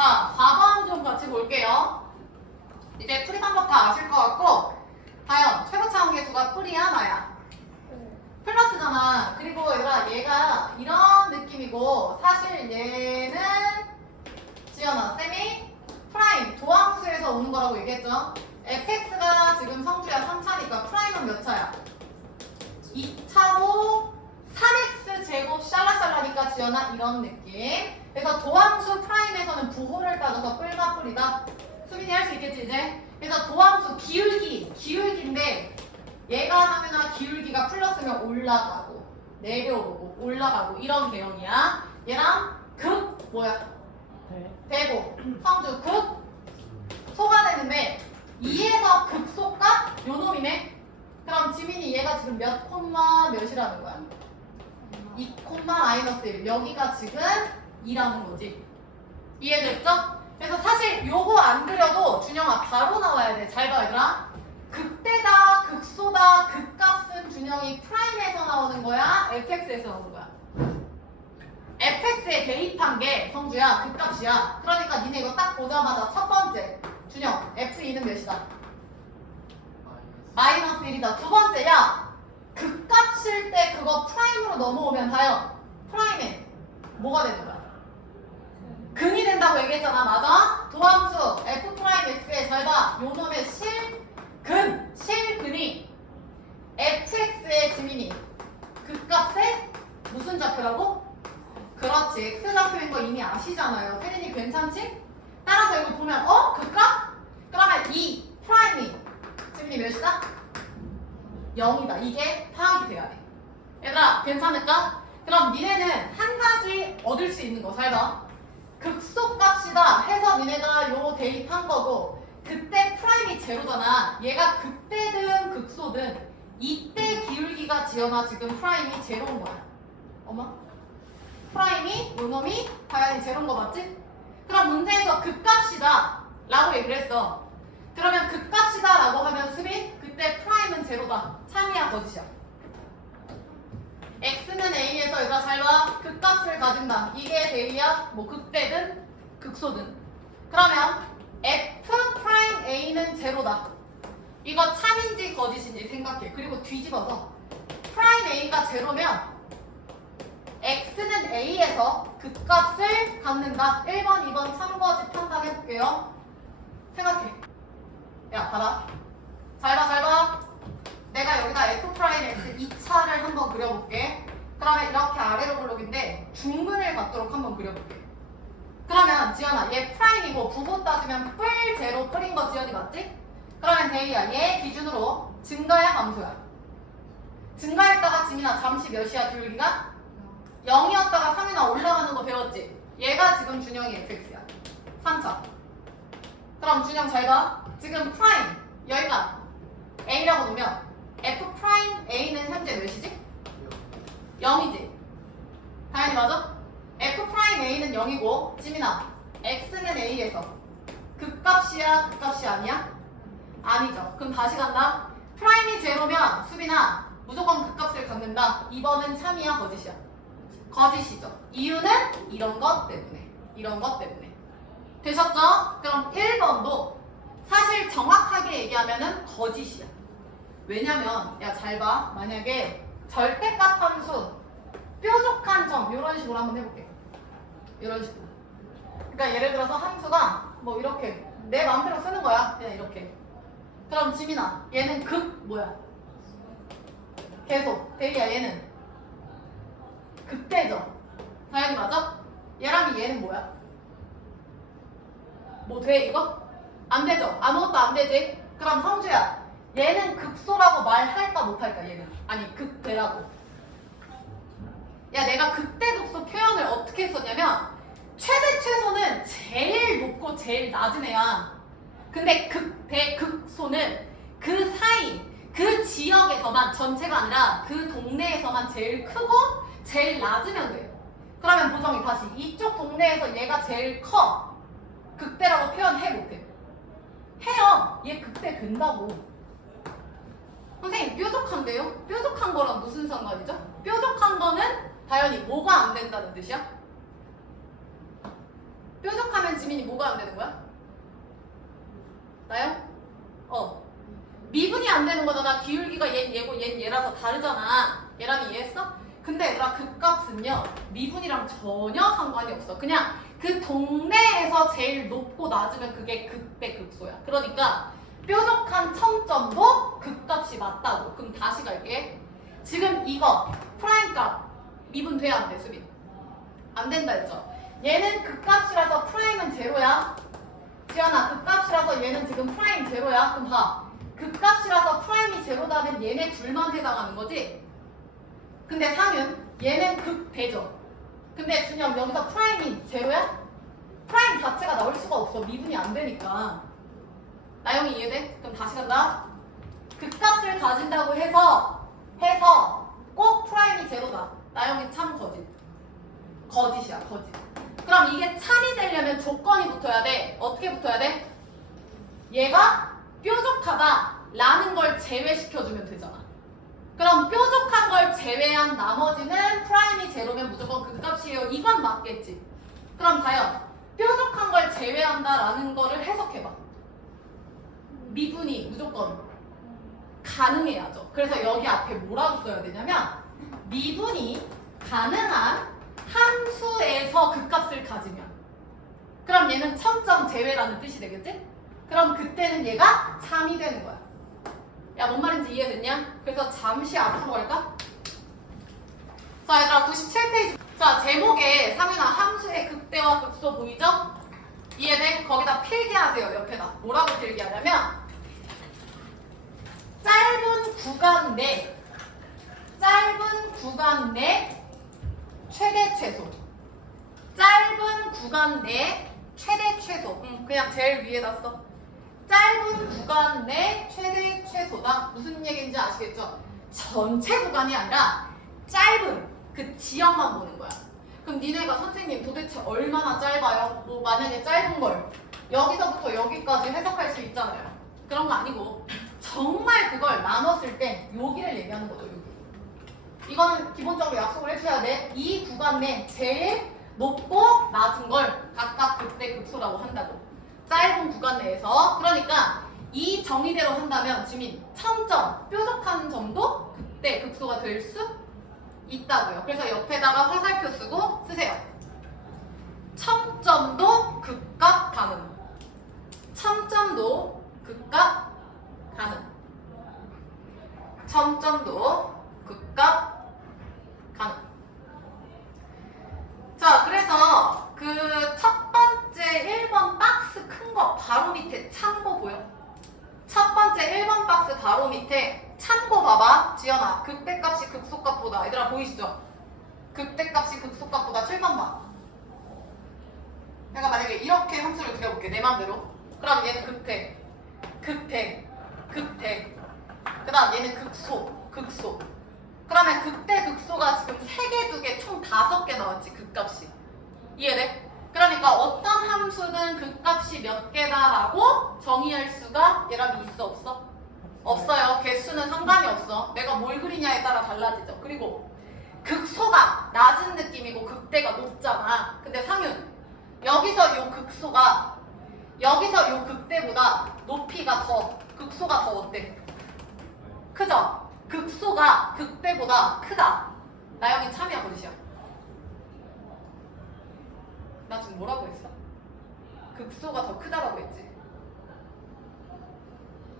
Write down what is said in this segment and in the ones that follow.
자, 4번 좀 같이 볼게요. 이제 풀이 방법 다 아실 것 같고, 다연, 최고차원 계수가 풀이야, 나야? 플러스잖아. 그리고 얘가 이런 느낌이고, 사실 얘는 지연아, 쌤이 프라임, 도함수에서 오는 거라고 얘기했죠? fx가 지금 성주야 3차니까 프라임은 몇 차야? 2차고 3x 제곱 샬라샬라니까 지연아 이런 느낌. 그래서 도함수 프라임에서는 부호를 따져서 뿔과 뿔이다. 수빈이 할 수 있겠지 이제? 그래서 도함수 기울기인데 얘가 하면은 기울기가 플러스면 올라가고 내려오고 올라가고 이런 개형이야. 얘랑 극 뭐야? 대고 성주 극 소가 되는데 2에서 극소값 요 놈이네. 그럼 지민이 얘가 지금 몇 콤마 몇이라는 거야? 2 콤마 마이너스 1. 여기가 지금 2라는 거지. 이해됐죠? 그래서 사실 요거 안 그려도 준영아 바로 나와야 돼. 잘 봐 얘들아. 극대다, 극소다, 극값은 준영이 프라임에서 나오는 거야? fx에서 나오는 거야? fx에 대입한 게 성주야 극값이야. 그러니까 니네 이거 딱 보자마자 첫 번째 준영 f2는 몇이다? 마이너스 1이다. 두 번째야 극값일 때 그거 프라임으로 넘어오면 다요 프라임에 뭐가 되는 거야? 근이 된다고 얘기했잖아. 맞아? 도함수 f 프라임 x에 잘 봐. 요 놈의 실근이 fx의 지민이 극값에 무슨 좌표라고? 그렇지. x 좌표인 거 이미 아시잖아요. 태린이 괜찮지? 따라서 이거 보면 극값? 그러면 이 프라임이 지민이 몇이다? 0이다. 이게 파악이 돼야 돼. 얘들아 괜찮을까? 그럼 니네는 한 가지 얻을 수 있는 거 잘 봐. 극소값이다 해서 니네가 요 대입한 거고 그때 프라임이 제로잖아. 얘가 극대든 극소든 이때 기울기가 지연아 지금 프라임이 제로인 거야. 어머? 프라임이 요 놈이 다연이 제로인 거 맞지? 그럼 문제에서 극값이다 라고 얘기를 했어. 그러면 극값이다 라고 하면 수빈 그때 프라임은 제로다. 참이야 거짓이야? x는 a에서 얘가 잘 봐. 극값을 가진다. 이게 대이야. 뭐 극대든 극소든. 그러면 f 프라임 a는 제로다. 이거 참인지 거짓인지 생각해. 그리고 뒤집어서 프라임 a가 제로면 x는 a에서 극값을 갖는다. 1번, 2번 참거짓 판단해볼게요. 생각해. 야 봐라. 잘 봐. 내가 여기다 f 프라임 x 2차를 한번 그려볼게. 그러면 이렇게 아래로 블록인데 중근을 갖도록 한번 그려볼게. 그러면 지연아 얘 프라임이고 부호 따지면 뿔 제로 뿔인 거 지연이 맞지? 그러면 대희야 얘 기준으로 증가야 감소야? 증가했다가 지민아 잠시 몇이야 기울기가? 0이었다가 3이나 올라가는 거 배웠지? 얘가 지금 준영이 fx야. 3차. 그럼 준영 잘 봐. 지금 프라임 여기가 a라고 놓으면 f 프라임 a는 현재 몇이지? 0이지? 당연히 맞아? f 프라임 a는 0이고 지민아 x는 a에서 극값이야 극값이 아니야? 아니죠. 그럼 다시 간다. 프라임이 제로면 수빈아 무조건 극값을 갖는다. 2번은 참이야 거짓이야? 거짓이죠. 이유는 이런 것 때문에. 되셨죠? 그럼 1번도 사실 정확하게 얘기하면은 거짓이야. 왜냐면 야 잘 봐. 만약에 절대값 함수 뾰족한 점 이런 식으로 한번 해볼게. 이런 식으로. 그러니까 예를 들어서 함수가 뭐 이렇게 내 마음대로 쓰는 거야. 그냥 이렇게. 그럼 지민아 얘는 극 뭐야? 계속. 대리야 얘는 극대죠. 당연히 맞아? 얘랑 얘는 뭐야? 뭐 돼 이거? 안 되죠? 아무것도 안 되지? 그럼 성주야 얘는 극소라고 말할까 못할까 얘는? 아니 극대라고. 야 내가 극대 극소 표현을 어떻게 했었냐면 최대 최소는 제일 높고 제일 낮은 애야. 근데 극대 극소는 그 사이 그 지역에서만 전체가 아니라 그 동네에서만 제일 크고 제일 낮으면 돼. 그러면 보정이 다시 이쪽 동네에서 얘가 제일 커. 극대라고 표현해 못해? 해요. 얘 극대 된다고. 선생님 뾰족한데요? 뾰족한 거랑 무슨 상관이죠? 뾰족한 거는 당연히 뭐가 안 된다는 뜻이야? 뾰족한 뾰족하면 지민이 뭐가 안 되는 거야? 나요? 미분이 안 되는 거잖아. 기울기가 얘는 얘고 얘는 얘라서 다르잖아. 얘랑 이해했어? 근데 얘들아 극값은요 미분이랑 전혀 상관이 없어. 그냥 그 동네에서 제일 높고 낮으면 그게 극대 극소야. 그러니까 뾰족한 첨점도 극값이 맞다고. 그럼 다시 갈게. 지금 이거 프라임 값 미분 돼 안 돼? 수빈? 안 된다 했죠? 얘는 극값이라서 프라임은 제로야. 지연아 극값이라서 얘는 지금 프라임 제로야. 그럼 봐. 극값이라서 프라임이 제로다면 얘네 둘만 해당하는 거지? 근데 상윤 얘는 극대죠. 근데 준영 여기서 프라임이 제로야? 프라임 자체가 나올 수가 없어. 미분이 안 되니까. 나영이 이해돼? 그럼 다시 간다. 극값을 가진다고 해서 꼭 프라임이 제로다. 나영이 참 거짓이야 거짓. 그럼 이게 참이 되려면 조건이 붙어야 돼. 어떻게 붙어야 돼? 얘가 뾰족하다 라는 걸 제외시켜주면 되잖아. 그럼 뾰족한 걸 제외한 나머지는 프라임이 제로면 무조건 극값이에요. 이건 맞겠지. 그럼 과연 뾰족한 걸 제외한다 라는 거를 해석해봐. 미분이 무조건 가능해야죠. 그래서 여기 앞에 뭐라고 써야 되냐면 미분이 가능한 함수에서 극값을 가지면, 그럼 얘는 첨점 제외라는 뜻이 되겠지? 그럼 그때는 얘가 참이 되는 거야. 야, 뭔 말인지 이해됐냐? 그래서 잠시 앞으로 갈까? 자, 얘들아 97페이지. 자, 제목에 상윤아 함수의 극대와 극소 보이죠? 이해돼? 거기다 필기하세요. 옆에다. 뭐라고 필기하냐면 짧은 구간 내 최대 최소. 짧은 구간 내 최대 최소. 그냥 제일 위에다 써. 짧은 구간 내 최대 최소다. 무슨 얘기인지 아시겠죠? 전체 구간이 아니라 짧은 그 지역만 보는 거야. 그럼 니네가 선생님 도대체 얼마나 짧아요? 뭐 만약에 짧은 걸 여기서부터 여기까지 해석할 수 있잖아요. 그런 거 아니고 정말 그걸 나눴을 때 여기를 얘기하는 거죠. 여기. 이거는 기본적으로 약속을 해줘야 돼. 이 구간 내 제일 높고 낮은 걸 각각 극대 극소라고 한다고. 짧은 구간 내에서. 그러니까 이 정의대로 한다면 지민 첨점 뾰족한 점도 극대 극소가 될 수 있다고요. 그래서 옆에다가 화살표 쓰고 쓰세요. 첨점도 극값 가능. 첨점도 극값 가능. 첨점도 극값 가능. 자, 그래서 그 첫 번째 1번 박스 큰 거 바로 밑에 참고 보여? 첫 번째 1번 박스 바로 밑에 참고 봐봐. 지연아, 극대값이 극소값보다, 얘들아 보이시죠? 극대값이 극소값보다 7번 봐. 내가 만약에 이렇게 함수를 그려볼게. 내 맘대로. 그럼 얘는 극대, 그 다음 얘는 극소. 그러면 극대, 극소가 지금 3개, 2개, 총 5개 나왔지, 극값이. 이해돼? 그러니까 어떤 함수는 극값이 몇 개다라고 정의할 수가 얘랑 있어, 없어? 없어요. 개수는 상관이 없어. 내가 뭘 그리냐에 따라 달라지죠. 그리고 극소가 낮은 느낌이고 극대가 높잖아. 근데 상윤, 여기서 요 극소가 여기서 요 극대보다 높이가 더, 극소가 더 어때? 크죠? 극소가 극대보다 크다. 나 여기 참이야, 거짓이야? 나 지금 뭐라고 했어? 극소가 더 크다라고 했지.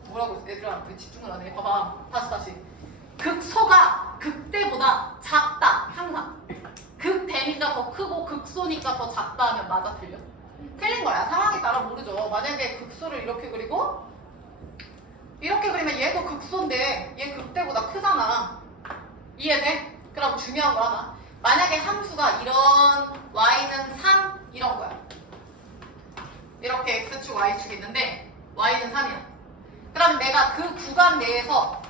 뭐라고 했어? 얘들아 왜 집중을 안 해? 봐봐. 다시. 극소가 극대보다 작다. 항상. 극대니까 더 크고 극소니까 더 작다 하면 맞아, 틀려? 틀린 거야. 상황에 따라 모르죠. 만약에 극소를 이렇게 그리고 이렇게 그리면 얘도 극소인데 얘 극대보다 크잖아. 이해돼? 그럼 중요한 거 하나. 만약에 함수가 이런 y는 3 이런 거야. 이렇게 x축 y축이 있는데 y는 3이야. 그럼 내가 그 구간 내에서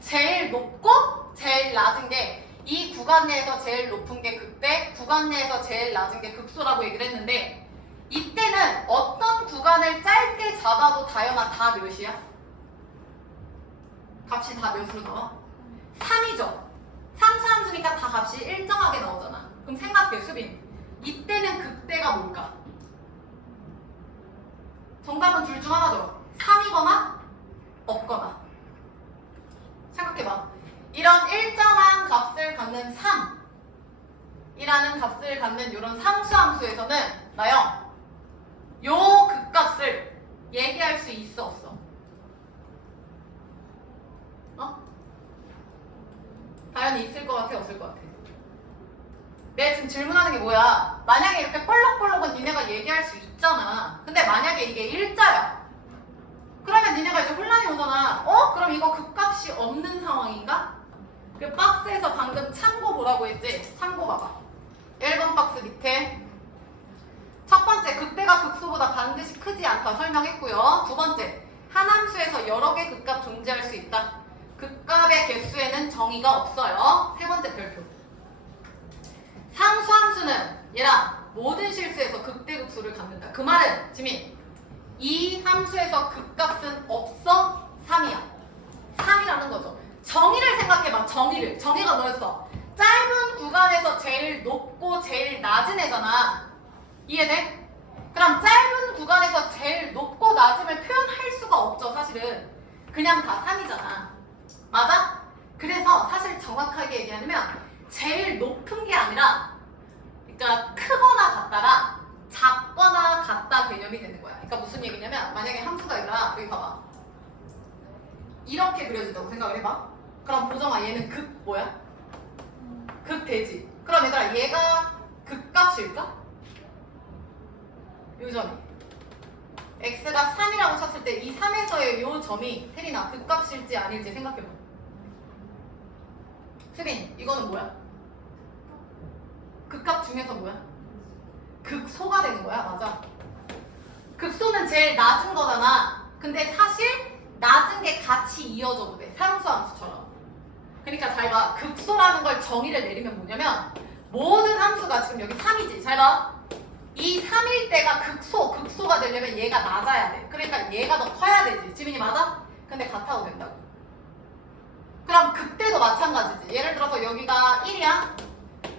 제일 높고 제일 낮은 게, 이 구간 내에서 제일 높은 게 극대, 구간 내에서 제일 낮은 게 극소라고 얘기를 했는데, 이때는 어떤 구간을 짧게 잡아도 다영아 다 몇이야? 값이 다 몇으로 나와? 3이죠. 3차함수니까 다 값이 일정하게 나오잖아. 그럼 생각해, 수빈. 이때는 극대가 뭘까? 건 둘 중 하나죠. 3이거나 없거나. 생각해봐. 이런 일정한 값을 갖는 3이라는 값을 갖는 이런 상수함수에서는 나요 요 극값을 얘기할 수 있어 없어? 당연히 있을 것 같아 없을 것 같아? 내가 지금 질문하는 게 뭐야? 만약에 이렇게 펄럭펄럭은 니네가 얘기할 수 있잖아. 근데 만약에 이게 일자야. 그러면 니네가 이제 혼란이 오잖아. 그럼 이거 극값이 없는 상황인가? 그 박스에서 방금 참고 보라고 했지? 참고 봐봐. 1번 박스 밑에 첫 번째, 극대가 극소보다 반드시 크지 않다 설명했고요. 두 번째, 한 함수에서 여러 개 극값 존재할 수 있다. 극값의 개수에는 정의가 없어요. 세 번째 별표. 상수함수는 얘랑 모든 실수에서 극대극소를 갖는다. 그 말은 지민, 이 함수에서 극값은 없어? 3이야. 3이라는 거죠. 정의를 생각해봐. 정의가 뭐였어? 짧은 구간에서 제일 높고 제일 낮은 애잖아. 이해돼? 그럼 짧은 구간에서 제일 높고 낮음을 표현할 수가 없죠. 사실은 그냥 다 3이잖아. 맞아? 그래서 사실 정확하게 얘기하면 제일 높은 게 아니라, 그러니까 크거나 같다라 작거나 같다 개념이 되는 거야. 그러니까 무슨 얘기냐면, 만약에 함수가 있다. 여기 봐봐. 이렇게 그려진다고 생각을 해봐. 그럼 보정아, 얘는 극 뭐야? 극대지. 그럼 얘들아, 얘가 극값일까? 요 점이 x가 3이라고 쳤을 때 이 3에서의 요 점이 태린아 극값일지 아닐지 생각해봐. 수빈, 이거는 뭐야? 극값 중에서 뭐야? 극소가 되는 거야. 맞아. 극소는 제일 낮은 거잖아. 근데 사실 낮은 게 같이 이어져도 돼. 상수함수처럼. 그러니까 잘 봐. 극소라는 걸 정의를 내리면 뭐냐면, 모든 함수가 지금 여기 3이지. 잘 봐. 이 3일 때가 극소가 되려면 얘가 낮아야 돼. 그러니까 얘가 더 커야 되지. 지민이 맞아? 근데 같아도 된다고. 그럼 극대도 마찬가지지. 예를 들어서 여기가 1이야.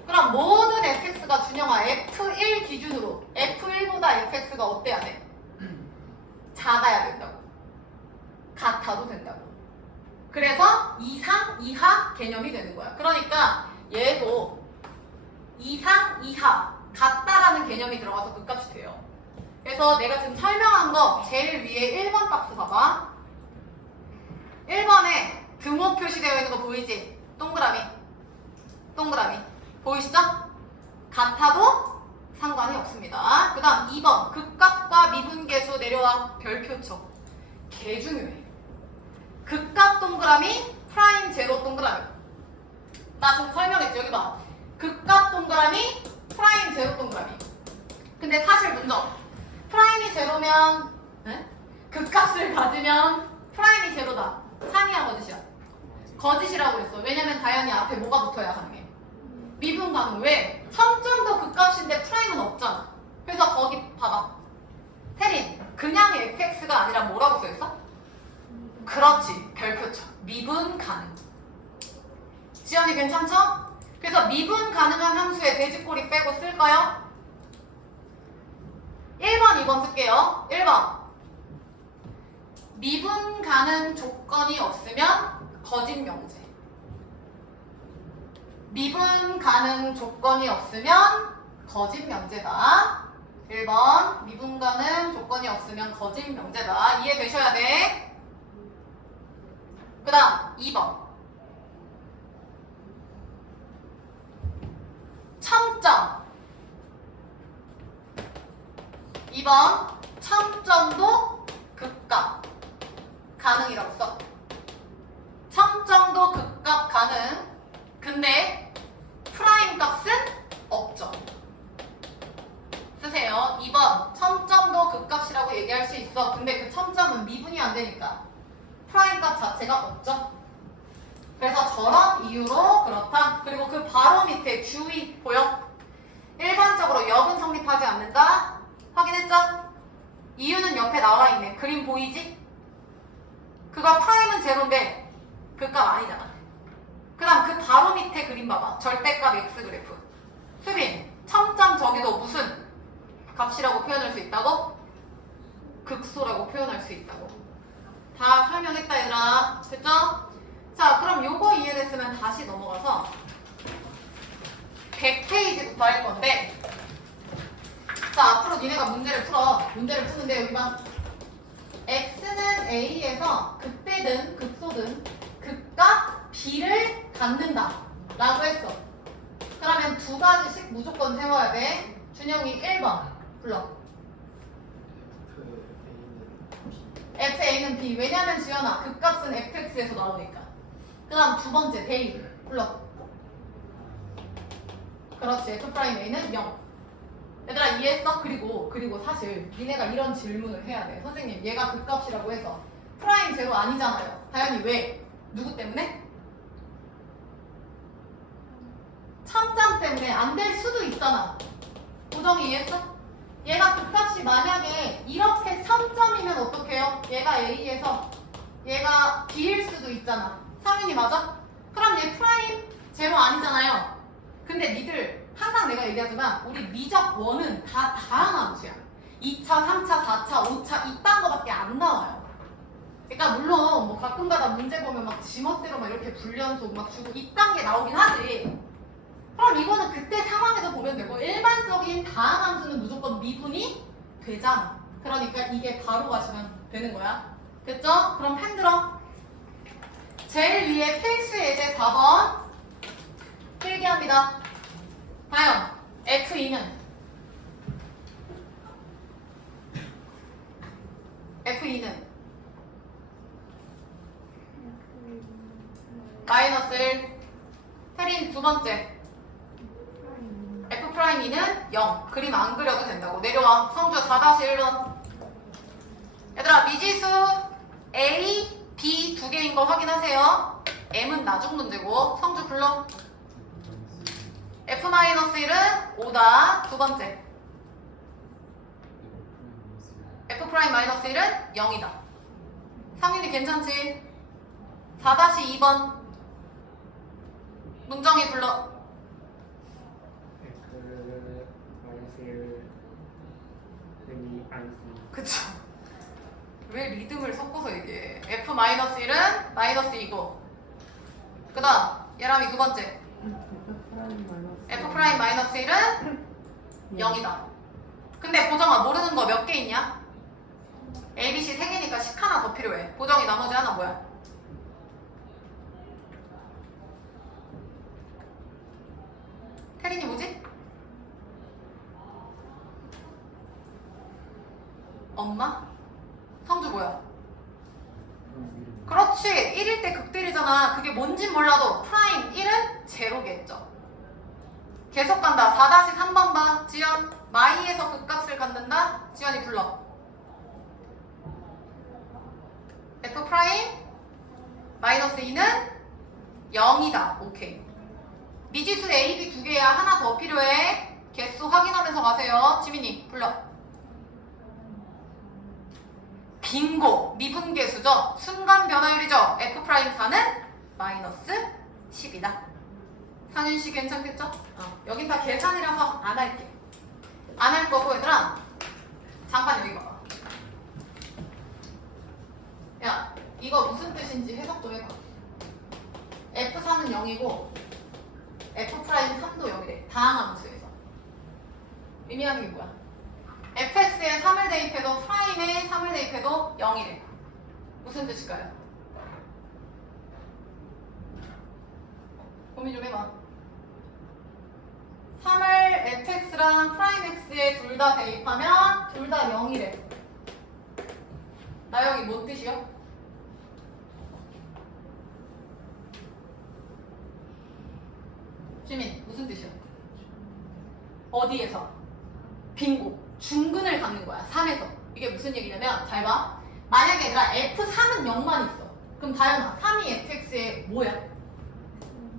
그럼 모든 fx가 준영아 f1 기준으로 f1보다 fx가 어때야 돼? 작아야 된다고. 같아도 된다고. 그래서 이상, 이하 개념이 되는 거야. 그러니까 얘도 이상, 이하 같다라는 개념이 들어가서 극값이 돼요. 그래서 내가 지금 설명한 거 제일 위에 1번 박스 봐봐. 1번에 등호 표시되어 있는 거 보이지? 동그라미. 보이시죠? 같아도 상관이 없습니다. 그 다음 2번 극값과 미분계수 내려와. 별표 쳐. 개 중요해. 극값 동그라미, 프라임 제로 동그라미. 나 지금 설명했지? 여기 봐. 극값 동그라미, 프라임 제로 동그라미. 근데 사실 문제, 프라임이 제로면 극값을 가지면 프라임이 제로다. 3이야 거짓이야? 거짓이라고 했어. 왜냐면 당연히 앞에 뭐가 붙어야 가능해? 미분 가능. 왜? 점점도 극값인데 프라임은 없잖아. 그래서 거기 봐봐. 태린, 그냥 fx가 아니라 뭐라고 써있어? 그렇지. 별표 쳐. 미분 가능. 지연이 괜찮죠? 그래서 미분 가능한 함수에 돼지꼬리 빼고 쓸까요? 1번, 2번 쓸게요. 1번. 미분 가능 조건이 없으면 거짓 명제. 미분 가능 조건이 없으면 거짓 명제다. 1번. 미분 가능 조건이 없으면 거짓 명제다. 이해되셔야 돼. 그 다음 2번. 첨점. 2번 첨점도 극값 가능이라고 써. 첨점도 극값 가능. 근데 프라임 값은 없죠. 쓰세요. 2번 첨점도 극값이라고 얘기할 수 있어. 근데 그 첨점은 미분이 안 되니까 프라임 값 자체가 없죠. 그래서 저런 이유로 그렇다. 그리고 그 바로 밑에 주의 보여? 일반적으로 역은 성립하지 않는다. 확인했죠? 이유는 옆에 나와 있네. 그림 보이지? 그거 프라임은 제로인데 극값 아니잖아. 그 다음 그 바로 밑에 그림 봐봐. 절대값 x 그래프. 수빈, 첨점 저기도 무슨 값이라고 표현할 수 있다고? 극소라고 표현할 수 있다고. 다 설명했다 얘들아. 됐죠? 자, 그럼 요거 이해됐으면 다시 넘어가서 100페이지부터 할 건데, 자, 앞으로 니네가 문제를 풀어. 문제를 푸는데 여기 봐. x는 a에서 극대든 극소든 극과 b를 갖는다 라고 했어. 그러면 두 가지씩 무조건 세워야 돼. 준영이 1번 불러. FA는 B. 왜냐면 지연아 극값은 fx에서 나오니까. 그 다음 두 번째 데이 불러. 그렇지. F'A는 0. 얘들아 이해했어? 그리고 사실 니네가 이런 질문을 해야 돼. 선생님 얘가 극값이라고 해서 프라임 제로 아니잖아요. 다현이 왜? 누구 때문에? 첨점 때문에 안 될 수도 있잖아. 고정이 이해했어? 얘가 극값이 만약에 이렇게 3점이면 어떡해요? 얘가 A에서 얘가 B일 수도 있잖아. 상윤이 맞아? 그럼 얘 프라임 제로 아니잖아요. 근데 니들 항상 내가 얘기하지만 우리 미적 원은 다 다항함수야. 2차, 3차, 4차, 5차 이딴 거밖에 안 나와요. 그러니까 물론 뭐 가끔가다 문제 보면 막 지멋대로 막 이렇게 불연속 막 주고 이딴 게 나오긴 하지. 그럼 이거는 그때 상황에서 보면 되고 일반적인 다항함수는 무조건 미분이 되잖아. 그러니까 이게 바로 가시면 되는 거야. 됐죠? 그럼 펜 들어. 제일 위에 필수 예제 4번 필기합니다. 다음 F2는 마이너스 1. 태린 두 번째 F'E는 0. 그림 안 그려도 된다고. 내려와. 성주 4-1번. 얘들아 미지수 A, B 두 개인 거 확인하세요. M은 나중 문제고. 성주 불러. F-1은 5다. 두 번째 F'-1은 0이다. 상윤이 괜찮지? 4-2번 문정이 불러. 그쵸. 왜 리듬을 섞어서 얘기해. F-1은 마이너스 2고 그 다음 예람이 두 번째 F'-1은 0이다. 근데 보정아 모르는 거 몇 개 있냐? ABC 3개니까 식 하나 더 필요해. 보정이 나머지 하나 뭐야? 태린이 뭐지? 엄마? 성주 뭐야? 그렇지. 1일 때 극딜이잖아. 그게 뭔진 몰라도 프라임 1은 제로겠죠. 계속 간다. 4-3번 봐. 지연. 마이에서 극값을 갖는다. 지연이 불러. F'-2는 0이다. 오케이. 미지수 A, B 두 개야. 하나 더 필요해. 개수 확인하면서 가세요. 지민이 불러. 빙고. 미분계수죠. 순간 변화율이죠. F'4는 마이너스 10이다. 상윤씨 괜찮겠죠? 여긴 다 계산이라서 안 할게. 안 할 거고 얘들아. 잠깐 여기 봐봐. 야, 이거 무슨 뜻인지 해석 좀 해봐. F4는 0이고 F'3도 0이래. 다항함수에서. 의미하는 게 뭐야? fx에 3을 대입해도 프라임에 3을 대입해도 0이래. 무슨 뜻일까요? 고민 좀 해봐. 3을 fx랑 프라임 x에 둘 다 대입하면 둘 다 0이래. 나영이 뭔 뜻이야? 지민 무슨 뜻이야? 어디에서? 빙고. 중근을 갖는 거야. 3에서. 이게 무슨 얘기냐면 잘 봐. 만약에 얘들아 F3은 0만 있어. 그럼 다현아 3이 fx에 뭐야?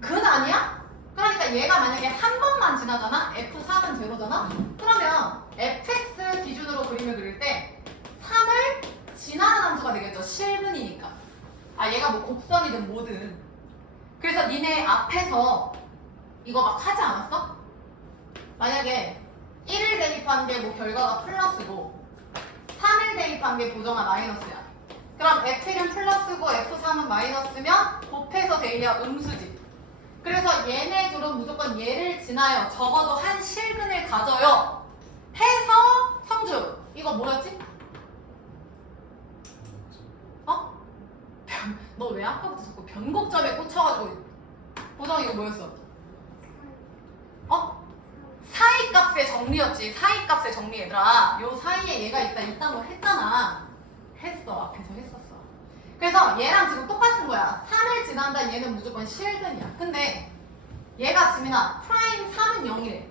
근 아니야? 그러니까 얘가 만약에 한 번만 지나잖아? F3은 제로잖아? 그러면 fx 기준으로 그림을 그릴 때 3을 지나는 함수가 되겠죠. 실근이니까. 아 얘가 뭐 곡선이든 뭐든. 그래서 니네 앞에서 이거 막 하지 않았어? 만약에 1을 대입한 게 뭐 결과가 플러스고 3을 3을 대입한 게 보정아 마이너스야. 그럼 F1은 플러스고 F3은 마이너스면 곱해서 대입이야 음수지. 그래서 얘네 둘은 무조건 얘를 지나요. 적어도 한 실근을 가져요. 해서 성주. 이거 뭐였지? 어? 너 왜 아까부터 자꾸 변곡점에 꽂혀가지고 보정 이거 뭐였어? 어? 사이값의 정리였지. 사이값의 정리 얘들아. 요 사이에 얘가 있다 이딴 거 했잖아. 했어. 앞에서 했었어. 그래서 얘랑 지금 똑같은 거야. 3을 지난다 얘는 무조건 실근이야. 근데 얘가 지민아 프라임 3은 0이래.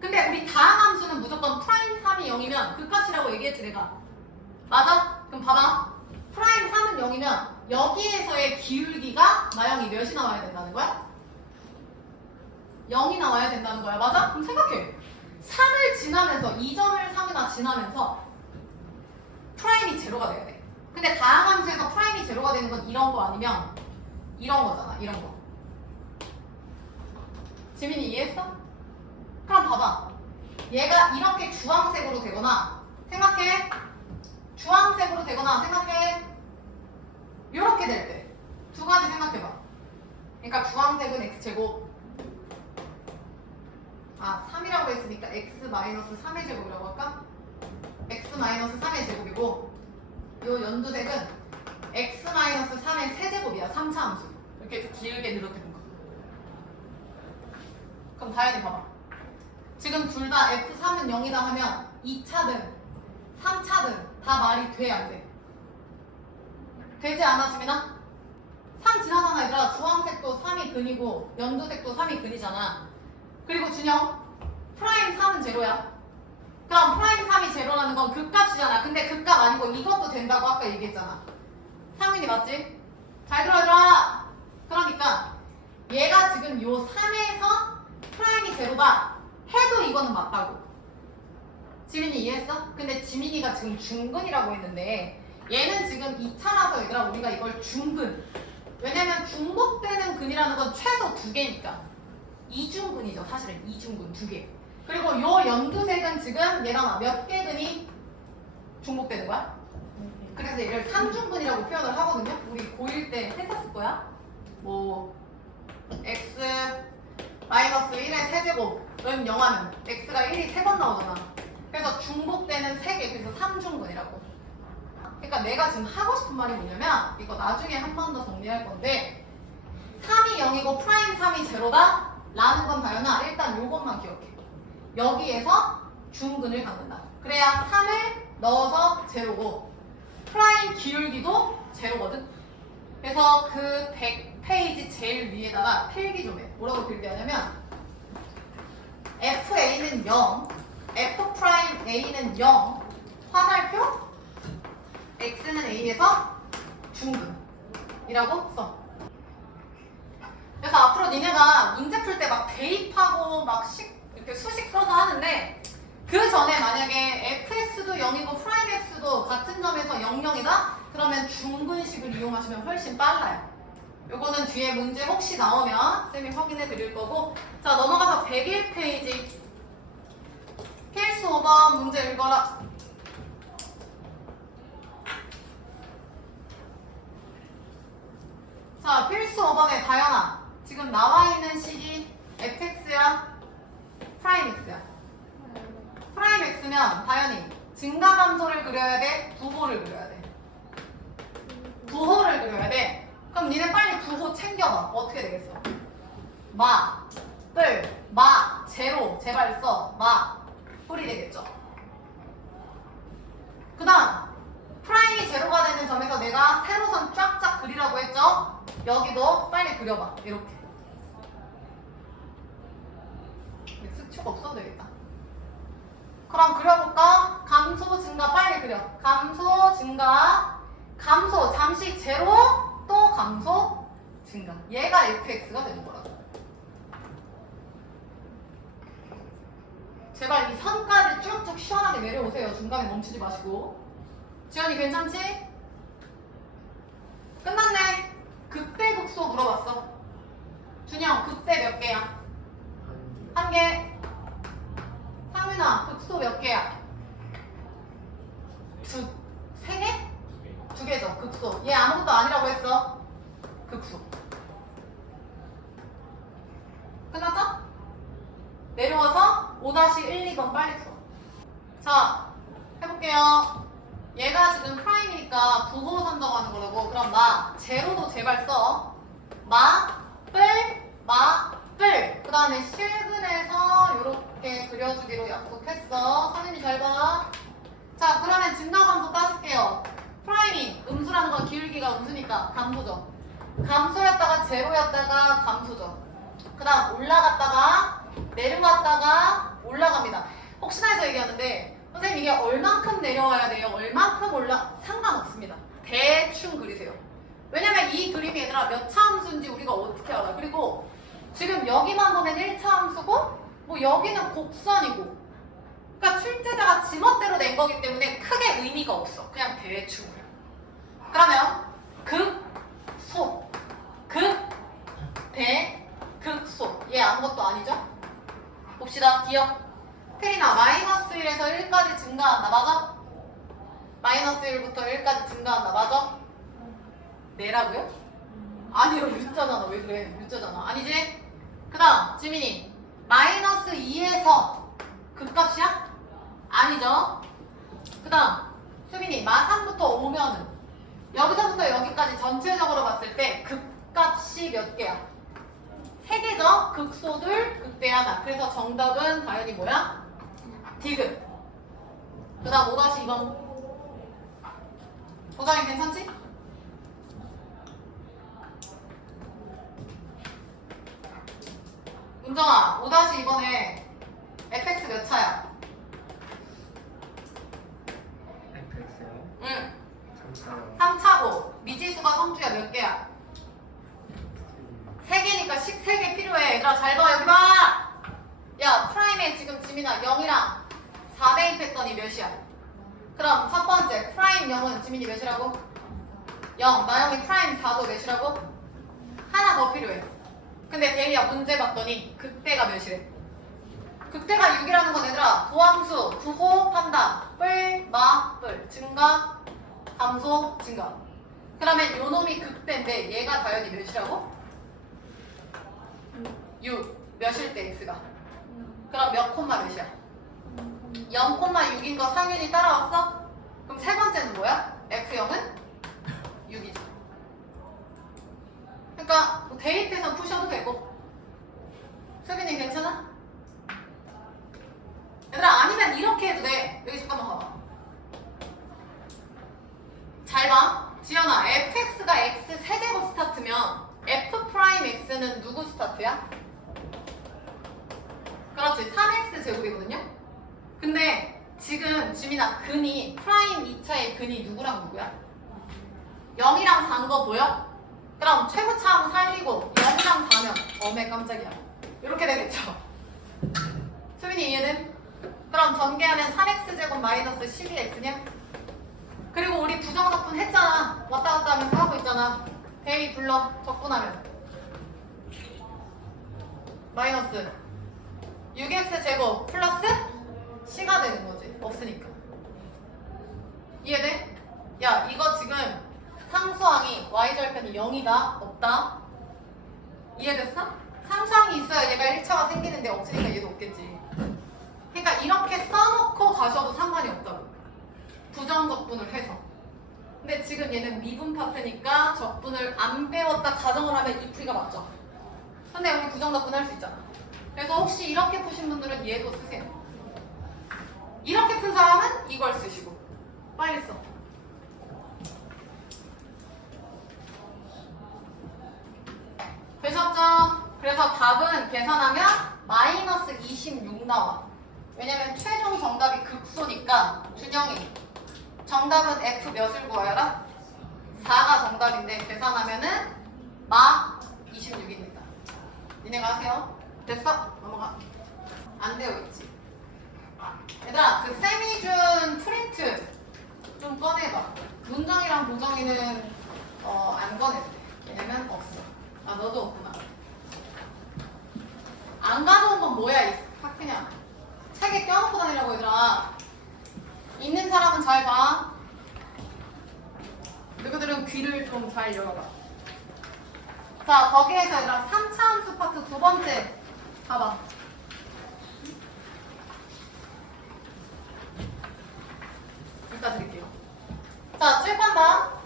근데 우리 다항함수는 무조건 프라임 3이 0이면 그 값이라고 얘기했지 내가. 맞아? 그럼 봐봐. 프라임 3은 0이면 여기에서의 기울기가 나영이 몇이 나와야 된다는 거야? 0이 나와야 된다는 거야. 맞아? 그럼 생각해. 3을 지나면서 2점을 3이나 지나면서 프라임이 제로가 돼야 돼. 근데 다항함수에서 프라임이 제로가 되는 건 이런 거 아니면 이런 거잖아. 이런 거. 지민이 이해했어? 그럼 봐봐. 얘가 이렇게 주황색으로 되거나 생각해. 주황색으로 되거나 생각해. 이렇게 될 때. 두 가지 생각해봐. 그러니까 주황색은 x제곱 3이라고 했으니까 x-3의 제곱이라고 할까? x-3의 제곱이고 요 연두색은 x-3의 세제곱이야. 3차 함수. 이렇게 길게 늘어뜨는 거. 그럼 다현이 봐봐. 지금 둘 다 f3은 0이다 하면 2차든 3차든 다 말이 돼 안 돼? 되지 않아 지민아? 3 지나잖아 얘들아. 주황색도 3이 근이고 연두색도 3이 근이잖아. 그리고 준영 프라임 3은 제로야. 그럼 프라임 3이 제로라는 건 극값이잖아. 근데 극값 아니고 이것도 된다고 아까 얘기했잖아. 상민이 맞지? 잘 들어 얘들아. 그러니까 얘가 지금 요 3에서 프라임이 제로다 해도 이거는 맞다고. 지민이 이해했어? 근데 지민이가 지금 중근이라고 했는데 얘는 지금 2차라서 얘들아 우리가 이걸 중근. 왜냐면 중복되는 근이라는 건 최소 2개니까. 이중근이죠. 사실은 이중근 2개. 그리고 요 연두색은 지금 얘랑 몇 개 근이 중복되는 거야? 그래서 얘를 3중근이라고 표현을 하거든요. 우리 고1 때 했었을 거야. 뭐 x 마이너스 1의 세제곱은 0하면 x가 1이 3번 나오잖아. 그래서 중복되는 3개. 그래서 3중근이라고. 그러니까 내가 지금 하고 싶은 말이 뭐냐면 이거 나중에 한 번 더 정리할 건데 3이 0이고 프라임 3이 제로다 라는 건 다현아 일단 요것만 기억해. 여기에서 중근을 갖는다. 그래야 3을 넣어서 제로고 프라임 기울기도 제로거든. 그래서 그 100페이지 제일 위에다가 필기 좀 해. 뭐라고 필기하냐면 FA는 0, F'A는 0, 화살표 X는 A에서 중근이라고 써. 그래서 앞으로 니네가 문제 풀 때 막 대입하고 막 이렇게 수식 써서 하는데 그 전에 만약에 fx도 0이고 프라임 x도 같은 점에서 0,0이다? 그러면 중근식을 이용하시면 훨씬 빨라요. 요거는 뒤에 문제 혹시 나오면 쌤이 확인해 드릴 거고. 자 넘어가서 101페이지 필수 5번 문제 읽어라. 자 필수 5번에 다현아 지금 나와 있는 식이 fx야? 프라임 x야? 프라임 x면 다현이 증가감소를 그려야 돼? 부호를 그려야 돼? 부호를 그려야 돼. 그럼 니네 빨리 부호 챙겨봐. 어떻게 되겠어? 마, 뿔, 마, 제로 제발 써. 마, 뿔이 되겠죠. 그 다음 프라임이 제로가 되는 점에서 내가 세로선 쫙쫙 그리라고 했죠? 여기도 빨리 그려봐. 이렇게 수축 없어도 되겠다. 그럼 그려볼까? 감소, 증가 빨리 그려. 감소, 증가, 감소, 잠시 제로, 또 감소, 증가. 얘가 fx가 되는 거라고. 제발 이 선까지 쭉쭉 시원하게 내려오세요. 중간에 멈추지 마시고. 지연이 괜찮지? 끝났네. 극대극소 물어봤어. 준영, 극대 몇 개야? 한 개. 상민아, 극소 몇 개야? 극소. 얘 아무것도 아니라고 했어. 극소. 끝났죠? 내려와서 5-1, 2번 빨리 풀어. 자, 해볼게요. 얘가 지금 프라임이니까 부호 선정하는 거라고. 그럼 제로도 제발 써. 뿔. 그 다음에 실근에서 이렇게 그려주기로 약속했어. 선생님 잘 봐. 자, 그러면 증가함수 따질게요. 프라임이 음수라는 건 기울기가 음수니까 감소죠. 감소였다가 제로였다가 감소죠. 그 다음 올라갔다가 내려갔다가 올라갑니다. 혹시나 해서 얘기하는데 선생님 이게 얼만큼 내려와야 돼요? 얼만큼 상관없습니다. 대충 그리세요. 왜냐면 이 그림이 얘들아 몇 차 함수인지 우리가 어떻게 알아? 그리고 지금 여기만 보면 1차 함수고 뭐 여기는 곡선이고 그러니까 출제자가 지멋대로 낸 거기 때문에 크게 의미가 없어. 그냥 대충 그려. 그러면 극소 극대 극소 얘 아무것도 아니죠? 봅시다. 기억. 태인아 -1에서 1까지 증가한다. 맞아? -1부터 1까지 증가한다. 맞아? 내라고요? 아니요. U자잖아. 왜 그래? U자잖아. 아니지? 그 다음 지민이 -2에서 극값이야? 아니죠? 그 다음 수빈이 마3부터 오면은 여기서부터 여기까지 전체적으로 봤을 때 극값이 몇 개야? 3개죠? 극소들, 극대 하나. 그래서 정답은 당연히 뭐야? 디귿. 그 다음 5-2번. 보상이 괜찮지? 은정아, 5-2번에 fx 몇 차야? fx요? 응. 3차요. 3차고 미지수가 성주야 몇 개야? 3개니까 3개 필요해. 얘들아 잘 봐. 여기 봐. 야 프라임에 지금 지민아 0이랑 4 대입했더니 몇이야? 그럼 첫 번째 프라임 0은 지민이 몇이라고? 0. 나영이 프라임 4도 몇이라고? 하나 더 필요해. 근데 대리야 문제 봤더니 극대가 몇이래? 극대가 6이라는 건 얘들아 도함수, 부호, 판단, 뿔, 증가, 감소, 증가. 그러면 요놈이 극대인데 얘가 당연히 몇이라고? 6. 몇일 때 x가? 그럼 몇 콤마 몇이야? 0,6인 거 상윤이 따라왔어? 그럼 세 번째는 뭐야? x0은 6이죠. 그러니까 뭐 대입해서 푸셔도 되고. 수빈이 괜찮아? 얘들아 아니면 이렇게 해도 돼. 여기 잠깐만 봐봐. 잘 봐. 지연아 fx가 x 세제곱 스타트면 f'x는 누구 스타트야? 그렇지 3x 제곱이거든요. 근데 지금 지민아 근이 프라임 2차의 근이 누구랑 누구야? 0이랑 4인 거 보여? 그럼 최고차항 살리고 0이랑 4면 어메 깜짝이야. 이렇게 되겠죠? 수빈이 이해돼? 그럼 전개하면 3x제곱 마이너스 12x냐? 그리고 우리 부정적분 했잖아. 왔다 갔다 하면서 하고 있잖아. 대위 불러 적분하면 마이너스 6x제곱 플러스 c가 되는 거지. 없으니까. 이해돼? 야 이거 지금 상수항이 y절편이 0이다? 없다? 이해됐어? 상수항이 있어야 얘가 1차가 생기는데 없으니까 얘도 없겠지. 그러니까 이렇게 써놓고 가셔도 상관이 없다고. 부정적분을 해서. 근데 지금 얘는 미분 파트니까 적분을 안 배웠다 가정을 하면 이 풀이가 맞죠? 근데 우리 부정적분 할 수 있잖아. 그래서 혹시 이렇게 푸신 분들은 얘도 쓰세요. 이렇게 푼 사람은 이걸 쓰시고. 빨리 써. 되셨죠? 그래서 답은 계산하면 마이너스 26 나와. 왜냐면 최종 정답이 극소니까 준영이 정답은 F 몇을 구하여라? 4가 정답인데 계산하면은 마 26입니다. 니네가 하세요. 됐어? 넘어가. 안 되어 있지. 얘들아 그 쌤이 준 프린트 좀 꺼내봐. 문정이랑 보정이는 안 꺼냈대. 왜냐면 없어. 아 너도 없구나. 안 가져온 건 뭐야 이 학그냥 책에 껴놓고 다니라고 얘들아. 있는 사람은 잘 봐. 너희들은 귀를 좀 잘 열어봐. 자, 거기에서 얘들아 3차 함수 파트 두 번째 봐봐. 이따 드릴게요. 자, 쭉 한번.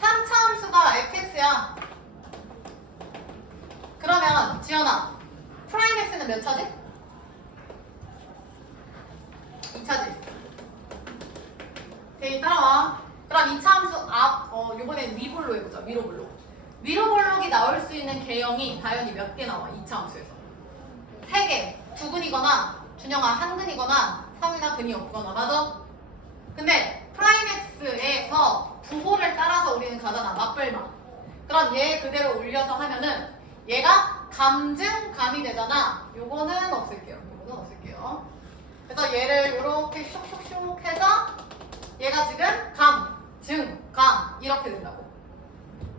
3차 함수가 fx야. 그러면 지연아, 프라임 x는 몇 차지? 2차지. 오케이, 따라와. 그럼 2차 함수 요번엔 위볼로 해보자. 위로 볼록. 위로 볼록이 나올 수 있는 개형이 다연히 몇 개 나와? 2차 함수에서. 3개. 두근이거나, 준영아 한근이거나, 성이나 근이 없거나. 맞아? 근데 프라임 x에서 부호를 따라서 우리는 가잖아. 맞불마. 그럼 얘 그대로 올려서 하면은 얘가 감증감이 되잖아. 요거는 없앨게요. 요거는 없앨게요. 그래서 얘를 이렇게 슉슉슉 해서 얘가 지금 감, 증, 감 이렇게 된다고.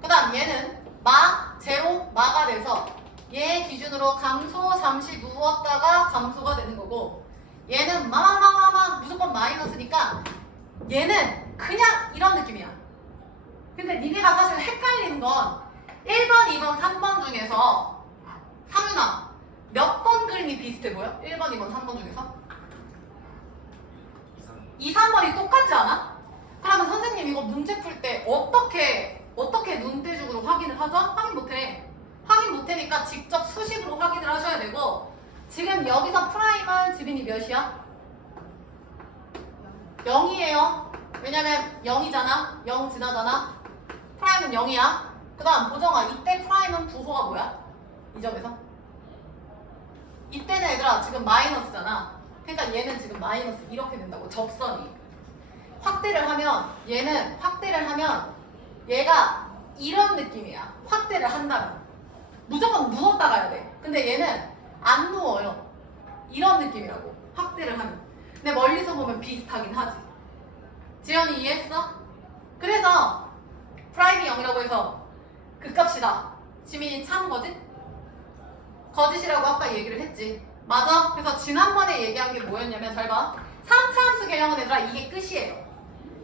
그 다음 얘는 마, 제로, 마가 돼서 얘 기준으로 감소 잠시 누웠다가 감소가 되는 거고, 얘는 마마마마마 무조건 마이너스니까 얘는 그냥 이런 느낌이야. 근데 니네가 사실 헷갈린 건 1번, 2번, 3번 중에서 상윤아 몇 번 그림이 비슷해 보여? 1번, 2번, 3번 중에서? 2, 3번이 똑같지 않아? 그러면 선생님 이거 문제 풀 때 어떻게 눈대중으로 확인을 하죠? 확인 못해. 확인 못하니까 직접 수식으로 확인을 하셔야 되고, 지금 여기서 프라임은 지민이 몇이야? 0이에요. 왜냐면 0이잖아. 0 지나잖아. 프라임은 0이야. 그 다음 보정아, 이때 프라임은 부호가 뭐야? 이 점에서? 이때는 얘들아 지금 마이너스잖아. 그러니까 얘는 지금 마이너스 이렇게 된다고. 접선이 확대를 하면 얘가 이런 느낌이야. 확대를 한다면 무조건 누웠다 가야 돼. 근데 얘는 안 누워요. 이런 느낌이라고. 확대를 하면. 근데 멀리서 보면 비슷하긴 하지. 지연이 이해했어? 그래서 프라임이 0이라고 해서 극값이다. 지민이 참 거짓? 거짓이라고 아까 얘기를 했지. 맞아. 그래서 지난번에 얘기한 게 뭐였냐면, 잘 봐. 3차 함수 개형은 얘들아 이게 끝이에요.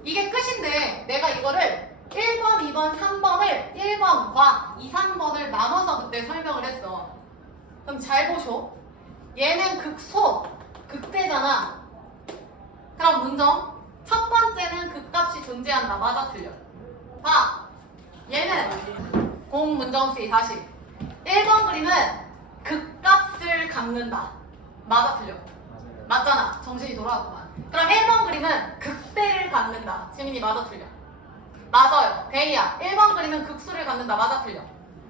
이게 끝인데 내가 이거를 1번, 2번, 3번을 1번과 2, 3번을 나눠서 그때 설명을 했어. 그럼 잘 보쇼. 얘는 극소, 극대잖아. 그럼 문정. 첫 번째는 극값이 존재한다. 맞아, 틀려? 봐. 얘는 공문정씨 다시. 1번 그림은 극값을 갖는다. 맞아, 틀려? 맞잖아. 정신이 돌아왔구만. 그럼 1번 그림은 극대를 갖는다. 지민이 맞아, 틀려? 맞아요. 대희야. 1번 그림은 극수를 갖는다. 맞아, 틀려?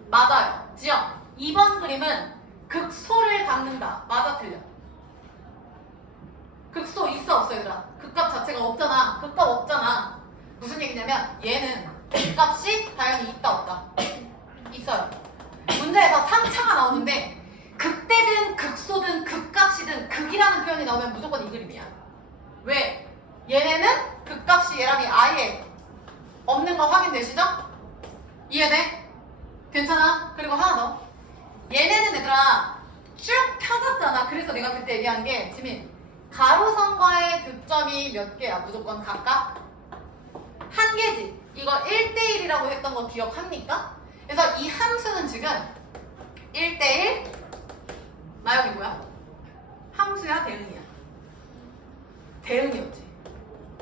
맞아요. 지영. 2번 그림은 극소를 갖는다. 맞아, 틀려? 극소 있어 없어 얘들아? 극값 자체가 없잖아. 극값 없잖아. 무슨 얘기냐면 얘는 극값이 당연히 있다 없다? 있어요. 문제에서 3차가 나오는데 극대든 극소든 극값이든 극이라는 표현이 나오면 무조건 이 그림이야. 왜? 얘네는 극값이 얘랑이 아예 없는 거 확인되시죠? 이해돼? 괜찮아? 그리고 하나 더. 얘네는 얘들아 쭉 펴졌잖아. 그래서 내가 그때 얘기한 게, 지민, 가로선과의 교점이 몇 개야? 무조건 각각? 한 개지. 이거 1대1이라고 했던 거 기억합니까? 그래서 이 함수는 지금 1대1 나영이 뭐야? 함수야? 대응이야? 대응이었지.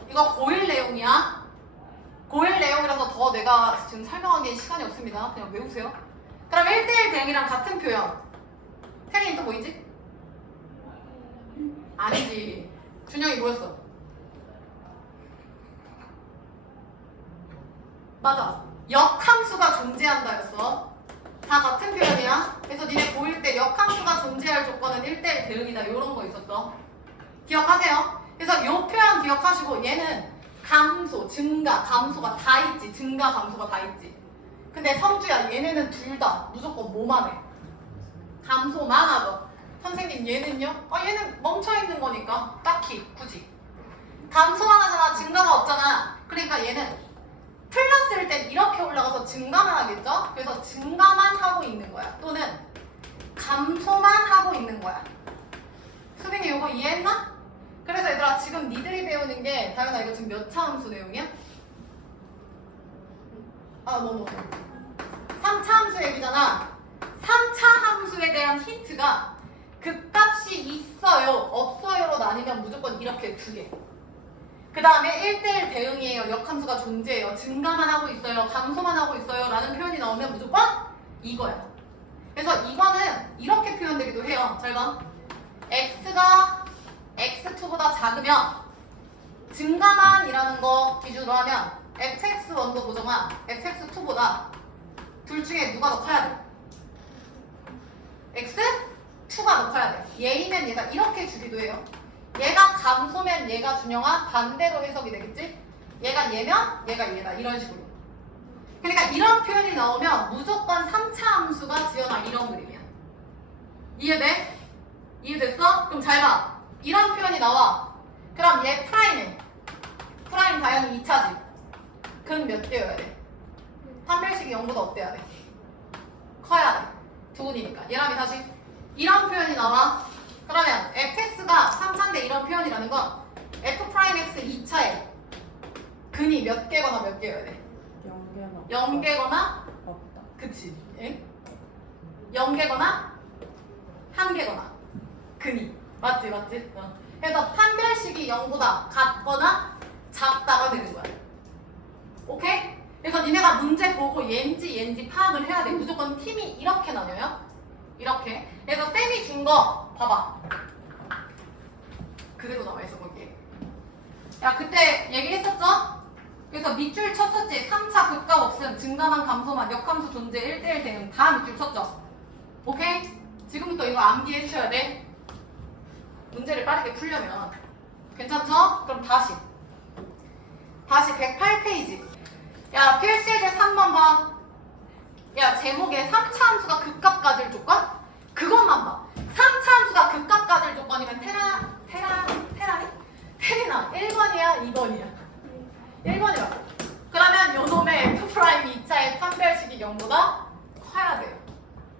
이거 고일 내용이야. 고일 내용이라서 더 내가 지금 설명하기엔 시간이 없습니다. 그냥 외우세요. 그럼 1대1 대응이랑 같은 표현. 태린이 또 보이지? 아니지. 준영이 뭐였어? 맞아. 역함수가 존재한다였어. 다 같은 표현이야. 그래서 니네 보일 때 역함수가 존재할 조건은 1대1 대응이다. 이런 거 있었어. 기억하세요? 그래서 이 표현 기억하시고, 얘는 감소, 증가, 감소가 다 있지. 증가, 감소가 다 있지. 근데 성주야, 얘네는 둘 다 무조건 뭐만 해? 감소만 하죠. 선생님 얘는요? 얘는 멈춰있는 거니까 딱히 굳이 감소만 하잖아. 증가가 없잖아. 그러니까 얘는 플러스일 땐 이렇게 올라가서 증가만 하겠죠? 그래서 증가만 하고 있는 거야. 또는 감소만 하고 있는 거야. 수빈이 이거 이해했나? 그래서 얘들아 지금 니들이 배우는 게, 다현아 이거 지금 몇 차 함수 내용이야? 뭐. 3차 함수 얘기잖아. 3차 함수에 대한 힌트가 극값이 있어요, 없어요로 나뉘면 무조건 이렇게 두 개. 그 다음에 1대1 대응이에요, 역함수가 존재해요, 증가만 하고 있어요, 감소만 하고 있어요 라는 표현이 나오면 무조건 이거야. 그래서 이거는 이렇게 표현되기도 해요. 잘 봐. x가 x2보다 작으면 증가만이라는 거 기준으로 하면 fx1도 고정한 fx2보다 둘 중에 누가 더 커야 돼? x2가 더 커야 돼. 얘이면 얘가 이렇게 주기도 해요. 얘가 감소면 얘가 준영아 반대로 해석이 되겠지? 얘가 얘면 얘가 얘다 이런 식으로. 그러니까 이런 표현이 나오면 무조건 3차 함수가 지어놔 이런 그림이야. 이해돼? 이해됐어? 그럼 잘 봐. 이런 표현이 나와. 그럼 얘 프라임은 프라임 당연히 2차지. 그럼 몇 개여야 돼? 판별식이 0보다 어때야 돼? 커야 돼. 두근이니까. 얘랑이 다시 이런 표현이 나와. 그러면 fx가 3차인데 이런 표현이라는 건 f'x 2차에 근이 몇 개거나 몇 개여야 돼? 0개거나 없다. 그치? 예? 0개거나 1개거나 근이 맞지? 그래서 판별식이 0보다 같거나 작다가 되는 거야. 오케이? 그래서 니네가 문제 보고 얘인지 파악을 해야 돼. 무조건 팀이 이렇게 나뉘어요. 이렇게. 그래서 쌤이 준 거 봐봐. 그대로 나와 있어 거기에. 야 그때 얘기했었죠? 그래서 밑줄 쳤었지. 3차 극값 없음, 증가만 감소만, 역함수 존재, 1대1 대응 다 밑줄 쳤죠? 오케이? 지금부터 이거 암기해 주셔야 돼. 문제를 빠르게 풀려면. 괜찮죠? 그럼 다시 108페이지. 야 필수예제 3번 봐. 야 제목에 3차 함수가 극값 가질 조건? 그것만 봐. 3차 함수가 극값 가질 조건이면 테리나 1번이야 2번이야? 1번이라고. 그러면 요놈의 F' 2차의 판별식이 0보다 커야 돼요.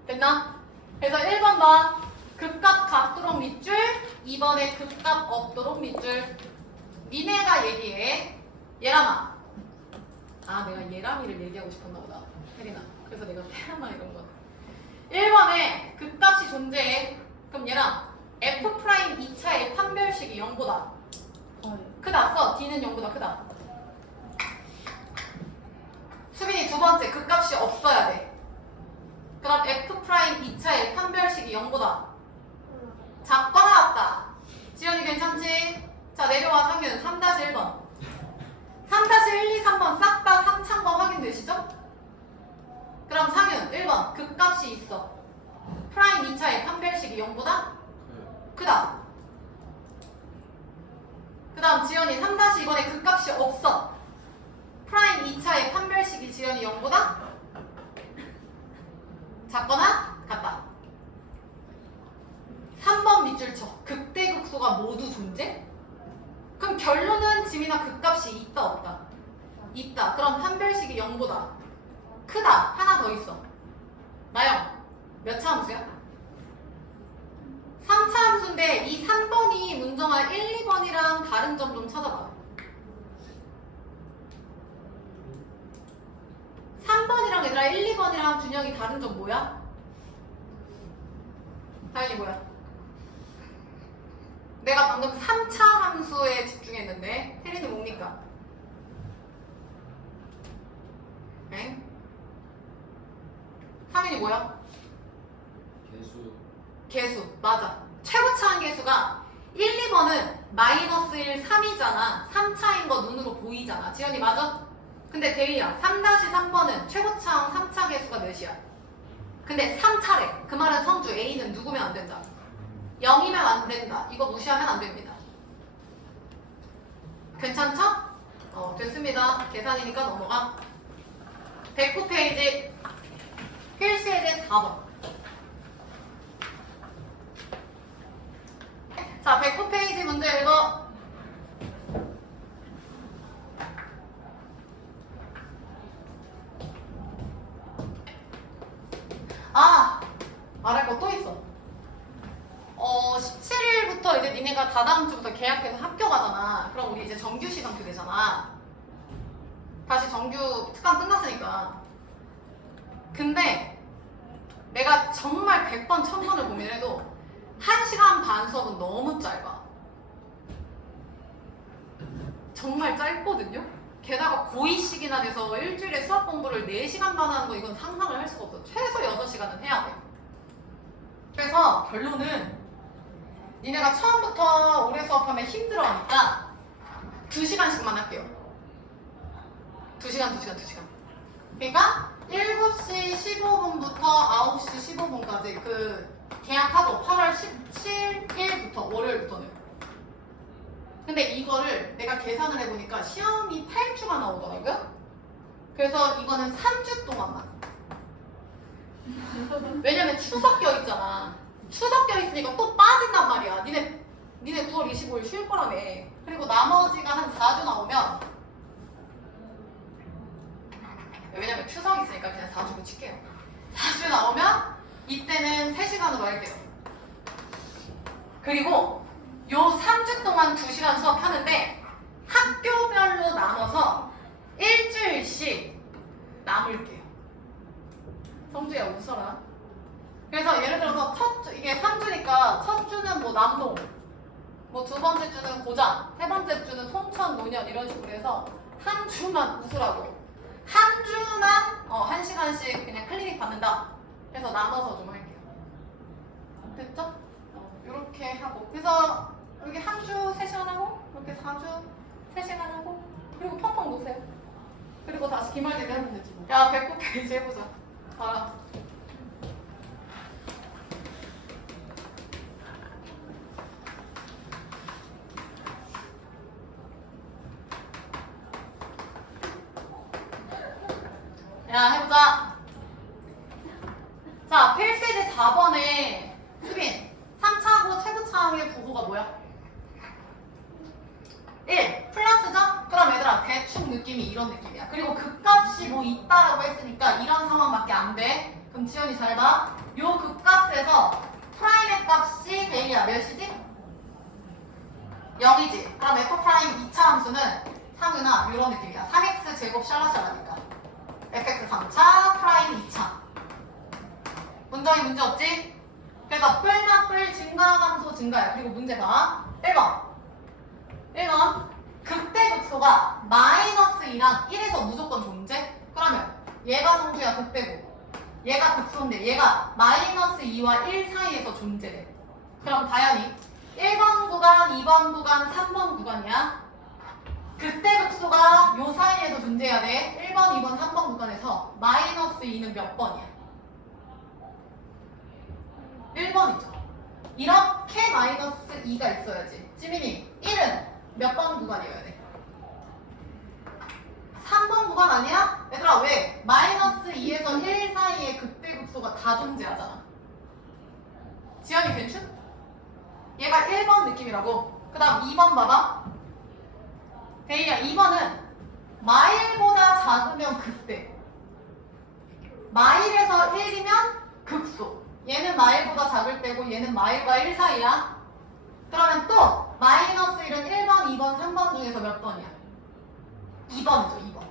됐나? 그래서 1번 봐. 극값 같도록 밑줄, 2번에 극값 없도록 밑줄. 니네가 얘기해. 예람아. 아 내가 예람이를 얘기하고 싶었나 보다. 혜린아. 그래서 내가 테라마 이런 거. 1번에 극값이 존재해. 그럼 얘랑 F' 2차의 판별식이 0보다 크다 써. D는 0보다 크다. 수빈이 두 번째 극값이 없어야 돼. 그럼 F' 2차의 판별식이 0보다 작거나 같다. 지연이 괜찮지? 자 내려와 상규는 3-1번 3-1, 2, 3번 싹 다 3차인 거 확인되시죠? 그럼 상윤 1번 극값이 있어. 프라임 2차의 판별식이 0보다 크다. 그 다음 지연이 3-2번에 극값이 없어. 프라임 2차의 판별식이 지연이 0보다 작거나 같다. 3번 밑줄 쳐. 극대극소가 모두 존재? 그럼 결론은 지민아 극값이 있다 없다? 있다. 그럼 판별식이 0보다 크다. 하나 더 있어. 나영 몇 차 함수야? 3차 함수인데 이 3번이 문정아 1, 2번이랑 다른 점 좀 찾아봐. 3번이랑 얘들아 1, 2번이랑 준영이 다른 점 뭐야? 다현이 뭐야? 내가 방금 3차 함수에 집중했는데 혜린이 뭡니까? 엥? 상윤이 뭐야? 개수. 맞아. 최고차한 개수가 1, 2번은 -1, 3이잖아. 3차인 거 눈으로 보이잖아. 지연이 맞아? 근데 대희야 3-3번은 최고차항 3차 개수가 몇이야? 근데 3차래. 그 말은 성주 A는 누구면 안 된다? 0이면 안 된다. 이거 무시하면 안 됩니다. 괜찮죠? 됐습니다. 계산이니까 넘어가. 109페이지 필수예제 4번. 자, 109페이지 문제 읽어. 말할 거 또 있어. 17일부터 이제 니네가 다다음 주부터 계약해서 학교 가잖아. 그럼 우리 이제 정규 시상표 되잖아. 다시 정규 특강 끝났으니까. 근데 내가 정말 100번 1000번을 고민해도 1시간 반 수업은 너무 짧아. 정말 짧거든요. 게다가 고2식이나 돼서 일주일에 수학 공부를 4시간 반 하는 거 이건 상상을 할 수가 없어. 최소 6시간은 해야 돼. 그래서 결론은 니네가 처음부터 오래 수업하면 힘들어하니까 2시간씩만 할게요. 2시간. 그러니까 7시 15분부터 9시 15분까지 그 계약하고 8월 17일부터 월요일부터는. 근데 이거를 내가 계산을 해보니까 시험이 8주가 나오더라고요. 그래서 이거는 3주 동안만. 왜냐면 추석 껴있잖아. 추석 껴있으니까 또 빠진단 말이야. 니네 9월 25일 쉴 거라며. 그리고 나머지가 한 4주 나오면, 왜냐면 추석 있으니까 그냥 4주로 칠게요. 4주 나오면 이때는 3시간으로 할게요. 그리고 요 3주 동안 2시간 수업하는데 학교별로 나눠서 일주일씩 나눌게요. 성주야 웃어라. 그래서 예를 들어서 이게 3주니까 첫 주는 뭐 남동, 뭐 두 번째 주는 고장, 세 번째 주는 송천, 노년 이런 식으로 해서 한 주만 웃으라고. 한 주만 1시간씩 그냥 클리닉 받는다. 해서 나눠서 좀 할게요. 됐죠? 이렇게 하고. 그래서 여기 한 주 3시간 하고, 이렇게 4주 3시간 하고, 그리고 펑펑 놓으세요. 그리고 다시 기말대비 하면 되지 뭐. 야, 109페이지 해보자. 봐라. 야, 해보자. 자, 필세지 4번에 수빈 3차하고 최고차항의 부호가 뭐야? 1. 플러스죠? 그럼 얘들아 대충 느낌이 이런 느낌이야. 그리고 극값이 뭐 있다라고 했으니까 이런 상황밖에 안 돼. 그럼 지연이 잘 봐. 요 극값에서 프라임의 값이 대이야. 몇이지? 0이지. 그럼 f 프라임 2차 함수는 상윤아 이런 느낌이야. 3x 제곱 샬라샬라니까 fx 3차 프라임 2차. 문정이 문제 없지? 그래서 뿔만 뿔 증가함수 증가야. 그리고 문제 봐. 1번 극대극소가 마이너스 2랑 1에서 무조건 존재? 그러면 얘가 성주야 극대고 얘가 극소인데 얘가 마이너스 2와 1 사이에서 존재해. 그럼 다현이 1번 구간, 2번 구간, 3번 구간이야. 극대극소가 요 사이에서 존재해야 돼. 1번, 2번, 3번 구간에서 마이너스 2는 몇 번이야? 1번이죠. 이렇게 마이너스 2가 있어야지. 지민이 1은 몇 번 구간이어야 돼? 3번 구간 아니야? 얘들아 왜? 마이너스 2에서 1 사이에 극대극소가 다 존재하잖아. 지연이 괜찮? 얘가 1번 느낌이라고. 그 다음 2번 봐봐. 대희야 2번은 마일보다 작으면 극대. 마일에서 1이면 극소. 얘는 마일보다 작을 때고 얘는 마일과 1 사이야. 그러면 또 마이너스 1은 1번, 2번, 3번 중에서 몇 번이야? 2번이죠. 2번.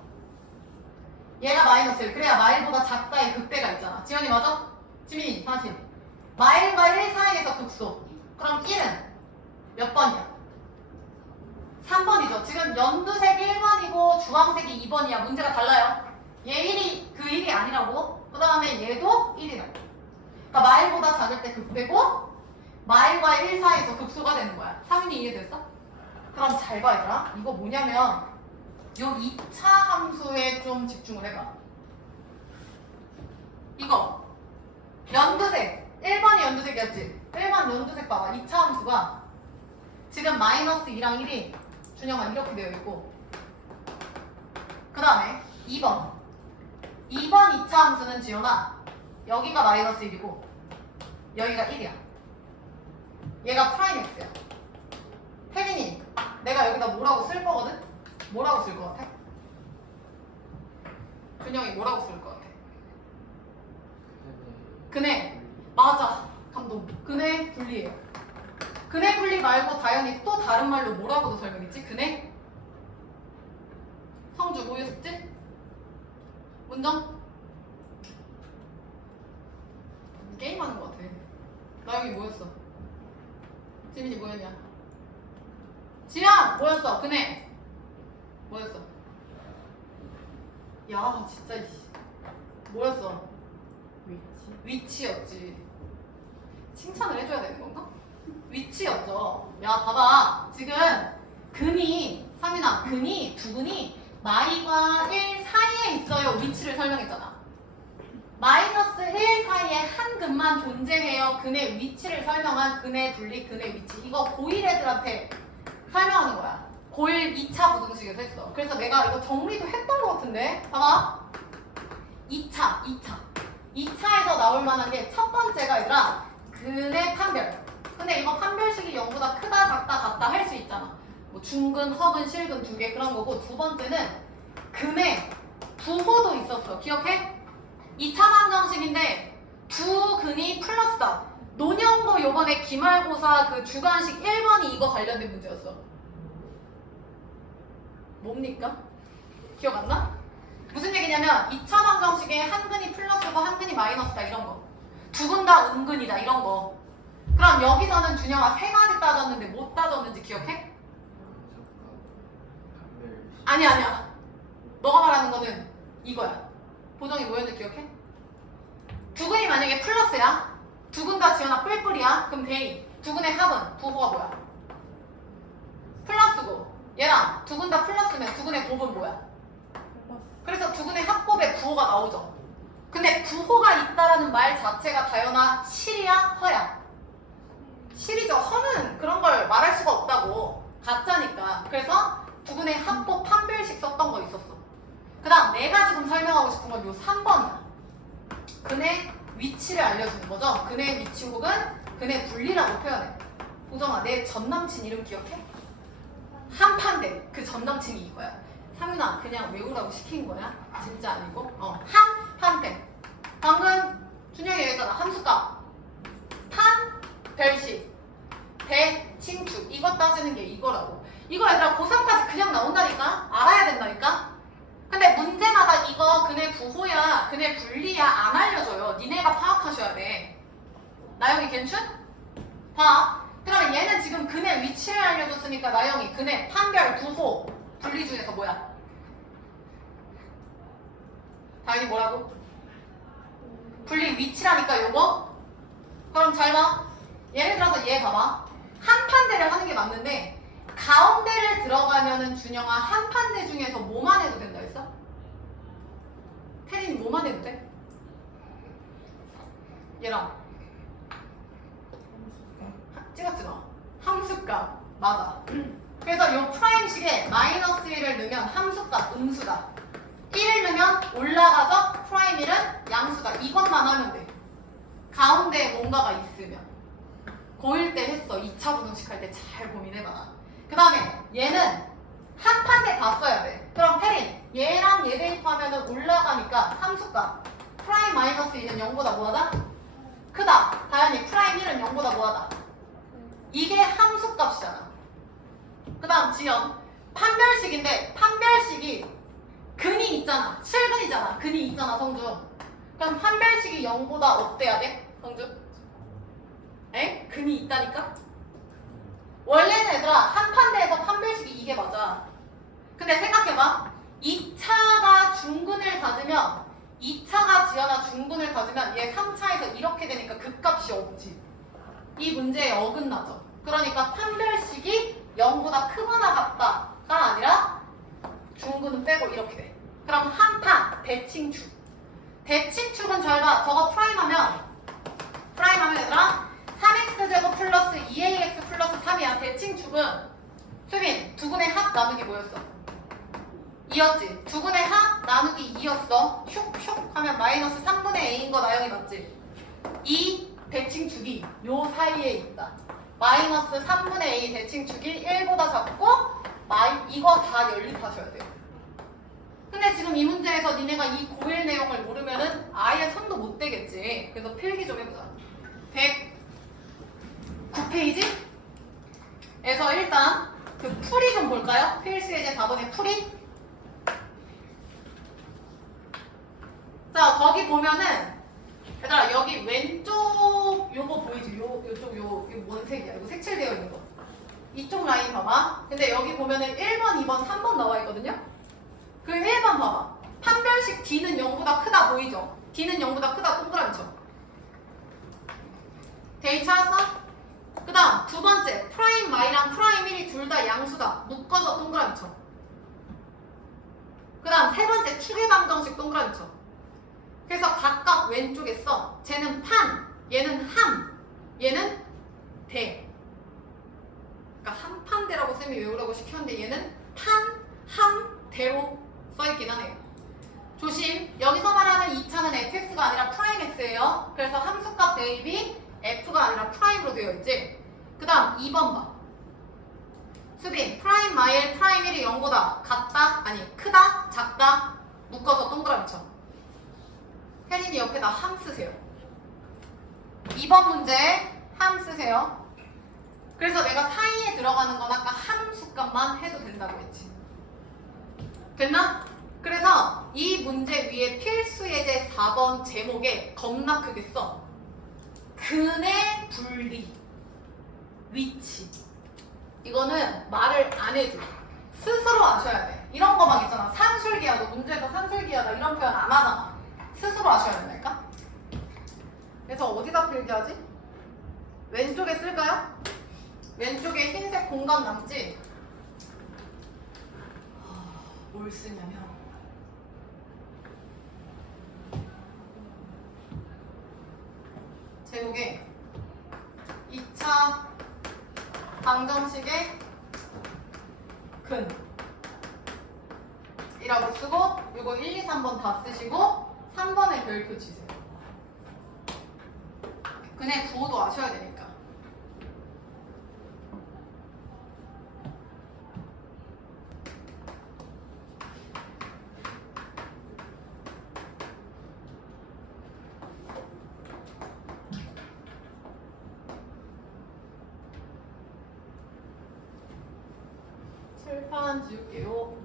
얘가 마이너스 1. 그래야 마일보다 작다의 극대가 있잖아. 지연이 맞아? 지민이 다시. 마일과 1 사이에서 극소. 그럼 1은 몇 번이야? 3번이죠. 지금 연두색 1번이고 주황색이 2번이야. 문제가 달라요. 얘 1이 그 1이 아니라고. 그 다음에 얘도 1이라고. 그러니까 마일보다 작을 때 극대고 마일과 1 사이에서 극소가 되는 거야. 상윤이 이해됐어? 그럼 잘 봐 얘들아. 이거 뭐냐면 요 2차 함수에 좀 집중을 해봐. 이거 연두색 1번이 연두색이었지? 1번 연두색 봐봐. 2차 함수가 지금 마이너스 2랑 1이 준영아 이렇게 되어 있고 그 다음에 2번 2번 2차 함수는 지연아 여기가 마이너스 1이고 여기가 1이야. 얘가 프라임 x야. 혜린이 내가 여기다 뭐라고 쓸 거거든? 뭐라고 쓸 것 같아? 준영이 뭐라고 쓸 것 같아? 근해. 맞아. 감동. 근해 분리해요. 근해 분리 말고 다현이 또 다른 말로 뭐라고도 설명했지? 근해? 성주 주 뭐였지? 문정? 게임하는 것 같아. 나영이 뭐였어? 지민이 뭐였냐? 지영 뭐였어? 그네 뭐였어? 야 진짜 뭐였어? 위치였지. 칭찬을 해줘야 되는 건가? 위치였죠. 야 봐봐 지금 근이 상민아 근이 두근이 마이과 1 사이에 있어요. 위치를 설명했잖아. 마이너스 1 사이에 한 근만 존재해요. 근의 위치를 설명한 근의 분리, 근의 위치. 이거 고1 애들한테 설명하는 거야. 고1 2차 부등식에서 했어. 그래서 내가 이거 정리도 했던 것 같은데. 봐봐. 2차에서 나올 만한 게 첫 번째가 얘들아 근의 판별. 근데 이거 판별식이 0보다 크다, 작다, 같다 할 수 있잖아. 뭐 중근, 허근, 실근 두 개 그런 거고 두 번째는 근의 부호도 있었어. 기억해? 2차 방정식인데 두 근이 플러스다. 논형도 요번에 기말고사 그 주관식 1번이 이거 관련된 문제였어. 뭡니까? 기억 안 나? 무슨 얘기냐면 2차 방정식에 한 근이 플러스고 한 근이 마이너스다 이런 거. 두 근 다 음근이다 이런 거. 그럼 여기서는 준영아 세 가지 따졌는데 못 따졌는지 기억해? 아니야. 너가 말하는 거는 이거야. 보정이 뭐였는지 기억해? 두 근이 만약에 플러스야. 두 근 다 지연아 뿔뿔이야. 그럼 대이. 두 근의 합은 부호가 뭐야? 플러스고. 얘랑 두 근 다 플러스면 두 근의 곱은 뭐야? 그래서 두 근의 합곱에 부호가 나오죠. 근데 부호가 있다라는 말 자체가 다연아 실이야? 허야? 실이죠. 허는 그런 걸 말할 수가 없다고. 가짜니까. 그래서 두 근의 합곱 판별식 썼던 거 있었어. 그 다음 내가 지금 설명하고 싶은 건 요 3번이야. 근의 위치를 알려주는 거죠. 근의 위치 혹은 근의 분리라고 표현해. 보정아 내 전남친 이름 기억해? 한판대. 그 전남친이 이거야. 상윤아 그냥 외우라고 시킨 거야? 진짜 아니고? 한판대. 방금 준영이 얘기했잖아. 함수값. 판별식. 대칭축. 이거 따지는 게 이거라고. 이거 얘들아 고3까지 그냥 나온다니까? 알아야 된다니까? 근데 문제마다 이거 근의 부호야, 근의 분리야 안 알려줘요. 니네가 파악하셔야 돼. 나영이 괜춘? 봐. 그러면 얘는 지금 근의 위치를 알려줬으니까 나영이 근의 판별, 부호, 분리 중에서 뭐야? 다현이 뭐라고? 분리 위치라니까 요거? 그럼 잘 봐. 예를 들어서 얘 봐봐. 한 판대를 하는 게 맞는데 가운데를 들어가면은 준영아 한 판대 중에서 뭐만 해도 된다 했어? 태린이 뭐만 해도 돼? 얘랑 찍었지 너? 함수값 맞아. 그래서 요 프라임식에 마이너스 1을 넣으면 함수값 음수다. 1을 넣으면 올라가죠? 프라임 1은 양수다. 이것만 하면 돼. 가운데에 뭔가가 있으면. 고1 때 했어. 2차 부등식 할 때 잘 고민해봐. 그 다음에 얘는 한 판대 다 써야 돼. 그럼 태린 얘랑 얘 대입하면 올라가니까 함수값 프라임 마이너스 2는 0보다 뭐하다? 크다. 다현이 프라임 1은 0보다 뭐하다? 이게 함수값이잖아. 그 다음 지연 판별식인데 판별식이 근이 있잖아. 실근이잖아. 근이 있잖아 성주. 그럼 판별식이 0보다 어때야 돼? 성주? 에? 근이 있다니까? 원래는 얘들아 한 판대에서 판별식이 이게 맞아. 근데 생각해봐. 2차가 중근을 가지면 2차가 지연아 중근을 가지면 얘 3차에서 이렇게 되니까 극값이 없지. 이 문제에 어긋나죠. 그러니까 판별식이 0보다 크거나 같다가 아니라 중근은 빼고 이렇게 돼. 그럼 한판 대칭축. 대칭축은 잘 봐. 저거 프라임하면 얘들아 3x제곱 플러스 2ax 플러스 3이야. 대칭축은 수빈 두근의 합 나누기 뭐였어? 2였지. 두근의 합 나누기 2였어. 슉슉 하면 마이너스 3분의 a인 거 나영이 맞지? 이 대칭축이 요 사이에 있다. 마이너스 3분의 a 대칭축이 1보다 작고 이거 다 연립하셔야 돼요. 근데 지금 이 문제에서 니네가 이 고1 내용을 모르면은 아예 손도 못 대겠지. 그래서 필기 좀 해보자. 109페이지에서 일단 그 풀이 좀 볼까요? 필수 예제 4번의 풀이. 자, 거기 보면은 얘들아 여기 왼쪽 요거 보이지? 요쪽 요뭔 색이야? 이거 색칠되어 있는 거. 이쪽 라인 봐봐. 근데 여기 보면은 1번, 2번, 3번 나와 있거든요. 그 1번 봐봐. 판별식 D는 0보다 크다 보이죠? D는 0보다 크다 동그라미 쳐. 데이 찾았어? 그 다음 두 번째 프라임 Y랑 프라임 1이 둘 다 양수다. 묶어서 동그라미 쳐. 그 다음 세 번째 축의 방정식 동그라미 쳐. 그래서 각각 왼쪽에 써. 쟤는 판, 얘는 함, 얘는 대. 그러니까 한판대라고 쌤이 외우라고 시켰는데 얘는 판, 함, 대로 써있긴 하네요. 조심, 여기서 말하는 2차는 fx가 아니라 프라임 x예요. 그래서 함수값 대입이 f가 아니라 프라임으로 되어 있지. 그 다음 2번 봐. 수빈, 프라임 마일 프라임 1이 0보다 같다? 아니 크다? 작다? 묶어서 동그라미 쳐. 혜린이 옆에다 함 쓰세요. 2번 문제 함 쓰세요. 그래서 내가 사이에 들어가는 건 아까 함수값만 해도 된다고 했지. 됐나? 그래서 이 문제 위에 필수 예제 4번 제목에 겁나 크게 써. 근의 분리, 위치. 이거는 말을 안 해줘. 스스로 아셔야 돼. 이런 거 막 있잖아. 산술기하고 문제에서 산술기하다 이런 표현 안 하잖아. 스스로 아셔야 된다니까? 그래서 어디다 필기하지? 왼쪽에 쓸까요? 왼쪽에 흰색 공간 남지? 뭘 쓰냐면 제목에 2차 방정식의 근 이라고 쓰고 이거 1, 2, 3번 다 쓰시고 3번에 별표 치세요. 근의 구호도 아셔야 되니까. 칠판 지울게요.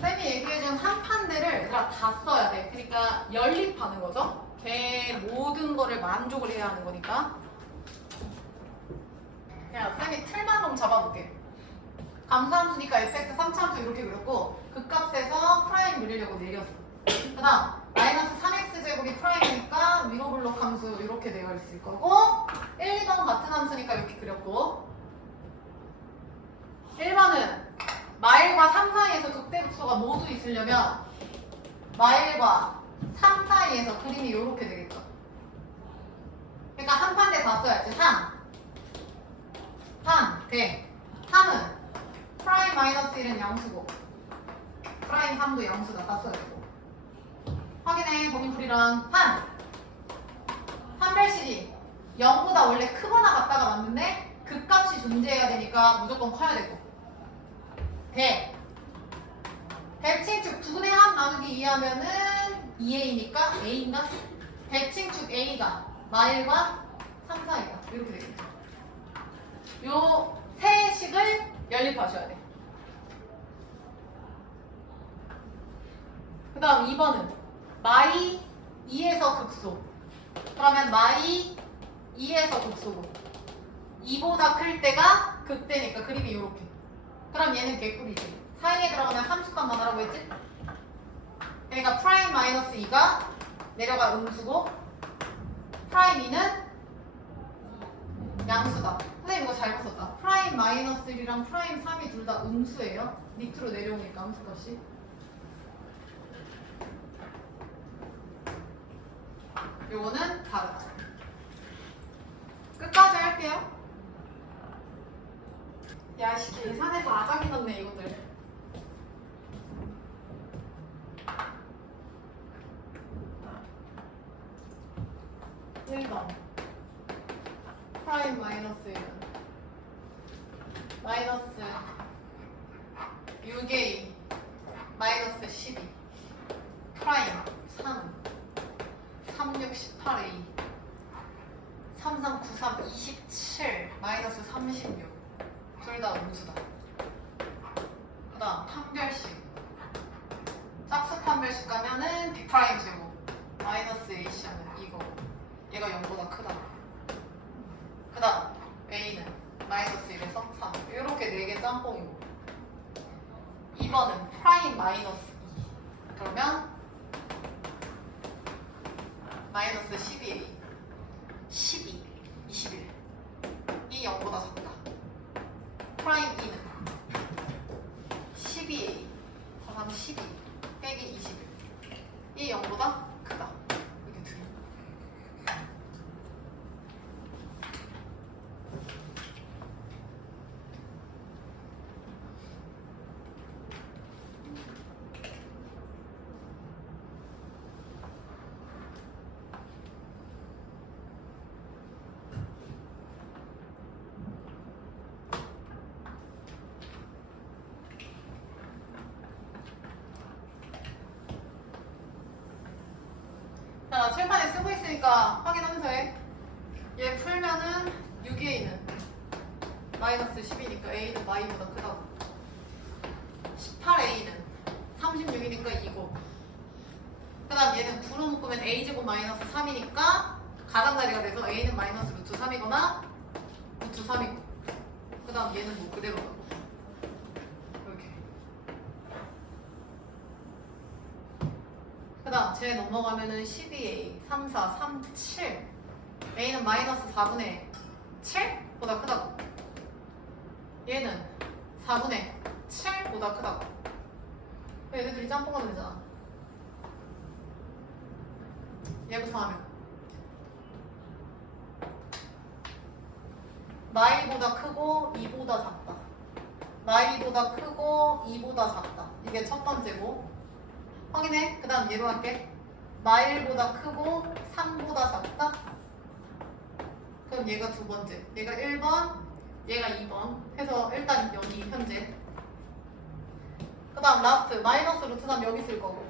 쌤이 얘기해준 한 판대를 얘들아 다 써야 돼. 그러니까 연립하는 거죠. 걔 모든 거를 만족을 해야 하는 거니까. 야, 쌤이 틀만 좀 잡아볼게. 감수함수니까 fx 3차함수 이렇게 그렸고 극값에서 프라임 그리려고 내렸어. 그 다음 마이너스 3x 제곱이 프라임이니까 위로 블록 함수 이렇게 되어 있을 거고 1, 2번 같은 함수니까 이렇게 그렸고 1번은 마일과 3 사이에서 극대극소가 모두 있으려면 마일과 3 사이에서 그림이 이렇게 되겠죠. 그러니까 한 판대 다 써야지. 3, 대. 3은 프라임 마이너스 1은 양수고 프라임 3도 양수다. 다 써야 되고. 확인해. 범위풀이랑 판별식이 0보다 원래 크거나 같다가 맞는데 극값이 존재해야 되니까 무조건 커야 되고 대칭축 2분의 합 나누기 2하면은 2a니까 a인가? 대칭축 a가 마일과 3 사이다. 이렇게 되겠죠. 요 세 식을 연립하셔야 돼. 그 다음 2번은 마이 2에서 극소. 그러면 마이 2에서 극소고 2보다 클 때가 극대니까 그림이 이렇게. 그럼 얘는 개꿀이지. 사이에 들어가면 함수값만 하라고 했지? 그러니까 프라임 마이너스 2가 내려가 음수고 프라임 2는 양수다. 선생님 이거 잘못 썼다. 프라임 마이너스 1이랑 프라임 3이 둘 다 음수예요. 밑으로 내려오니까 음수값이. 요거는 다르다. 끝까지 할게요. 야씨 계산해서 아작이 났네 이것들. 1번 프라임 마이너스 1은 마이너스 6a 마이너스 12 프라임 3 36 18a 33 93 27 마이너스 36 둘 다 음수다. 그 다음 판별식 짝수 판별식 가면은 b 프라임 제곱 마이너스 ac 하면 이거 얘가 0보다 크다. 그 다음 a는 마이너스 1에서 3 이렇게 4개 짬뽕이고 2번은 프라임 마이너스 2 그러면 마이너스 12a 12 21 이 0보다 작다. 프라임 2는 12a 더하기 12 빼기 21 이 0보다 크다. 이렇게 둘. 자, 칠판에 쓰고 있으니까 확인하면서 해. 얘 풀면은 6a는 마이너스 10이니까 a는 y보다 크다고. 18a는 36이니까 2고. 그 다음 얘는 9로 묶으면 a제곱 마이너스 3이니까 가장자리가 돼서 a는 마이너스 루트 3이거나 루트 3이고. 그 다음 얘는 뭐 그대로라고. 이렇게. 그 다음 쟤 넘어가면은 12a 3, 4, 3, 7 a는 마이너스 4분의 7보다 크다고. 얘는 4분의 7보다 크다고. 얘네들이 짬뽕하면 되잖아. 얘부터 하면 나이보다 크고 2보다 작다. 나이보다 크고 2보다 작다. 이게 첫 번째고. 확인해. 그 다음 얘로 할게. 나일보다 크고 3보다 작다. 그럼 얘가 두 번째. 얘가 1번, 얘가 2번. 해서 일단 여기 현재. 그 다음 라스트. 마이너스 루트 3 여기 쓸 거고.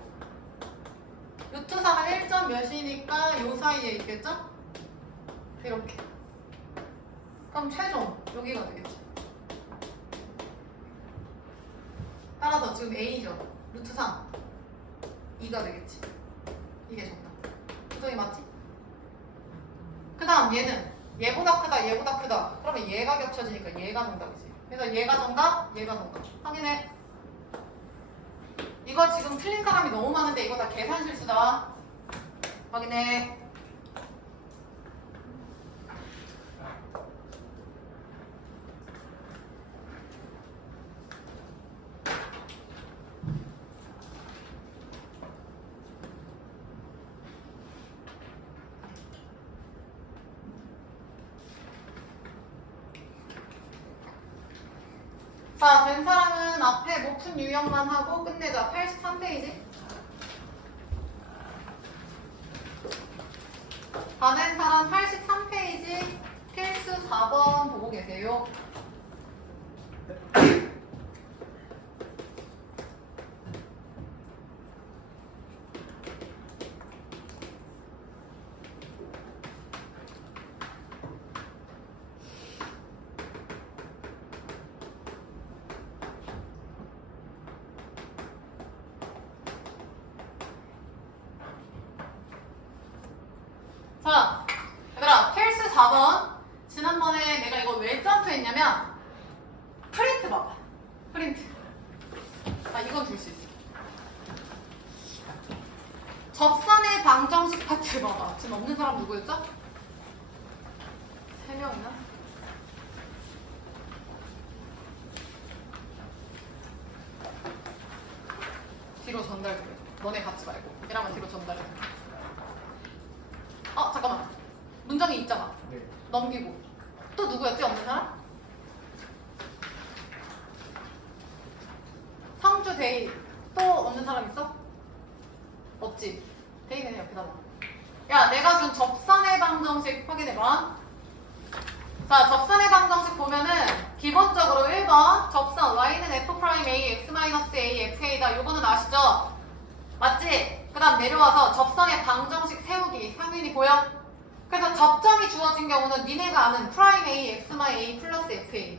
루트 3은 1점 몇이니까 요 사이에 있겠죠? 이렇게. 그럼 최종 여기가 되겠지. 따라서 지금 a죠. 루트 3 2가 되겠지. 이게 정답. 구성이 맞지? 그 다음 얘는 얘보다 크다 얘보다 크다. 그러면 얘가 겹쳐지니까 얘가 정답이지. 그래서 얘가 정답 얘가 정답. 확인해. 이거 지금 틀린 사람이 너무 많은데 이거 다 계산 실수다. 확인해. 자, 된 사람은 앞에 높은 유형만 하고 끝내자. 83페이지. 다 된 사람 83페이지 필수 4번 보고 계세요. 자, 얘들아, 필수 4번. 지난번에 내가 이거 왜 점프했냐면, 프린트 봐봐. 프린트. 아, 이건 줄 수 있어. 접선의 방정식 파트 봐봐. 지금 없는 사람 누구였죠? 3명이나? 뒤로 전달해. 너네 같이 말고. 얘랑은 뒤로 전달해. 잠깐만. 문정이 있잖아. 네. 넘기고. 또 누구였지? 없는 사람? 성주 데이. 또 없는 사람 있어? 없지? 데이는 옆에다 놔. 야, 내가 준 접선의 방정식 확인해봐. 자, 접선의 방정식 보면은 기본적으로 1번 접선 y는 f'A, x-a, xa다. 요거는 아시죠? 맞지? 그 다음 내려와서 접선의 방정식 세우기. 상윤이 보여? 그래서 접점이 주어진 경우는 니네가 아는 프라임 a, x-a 플러스 fa.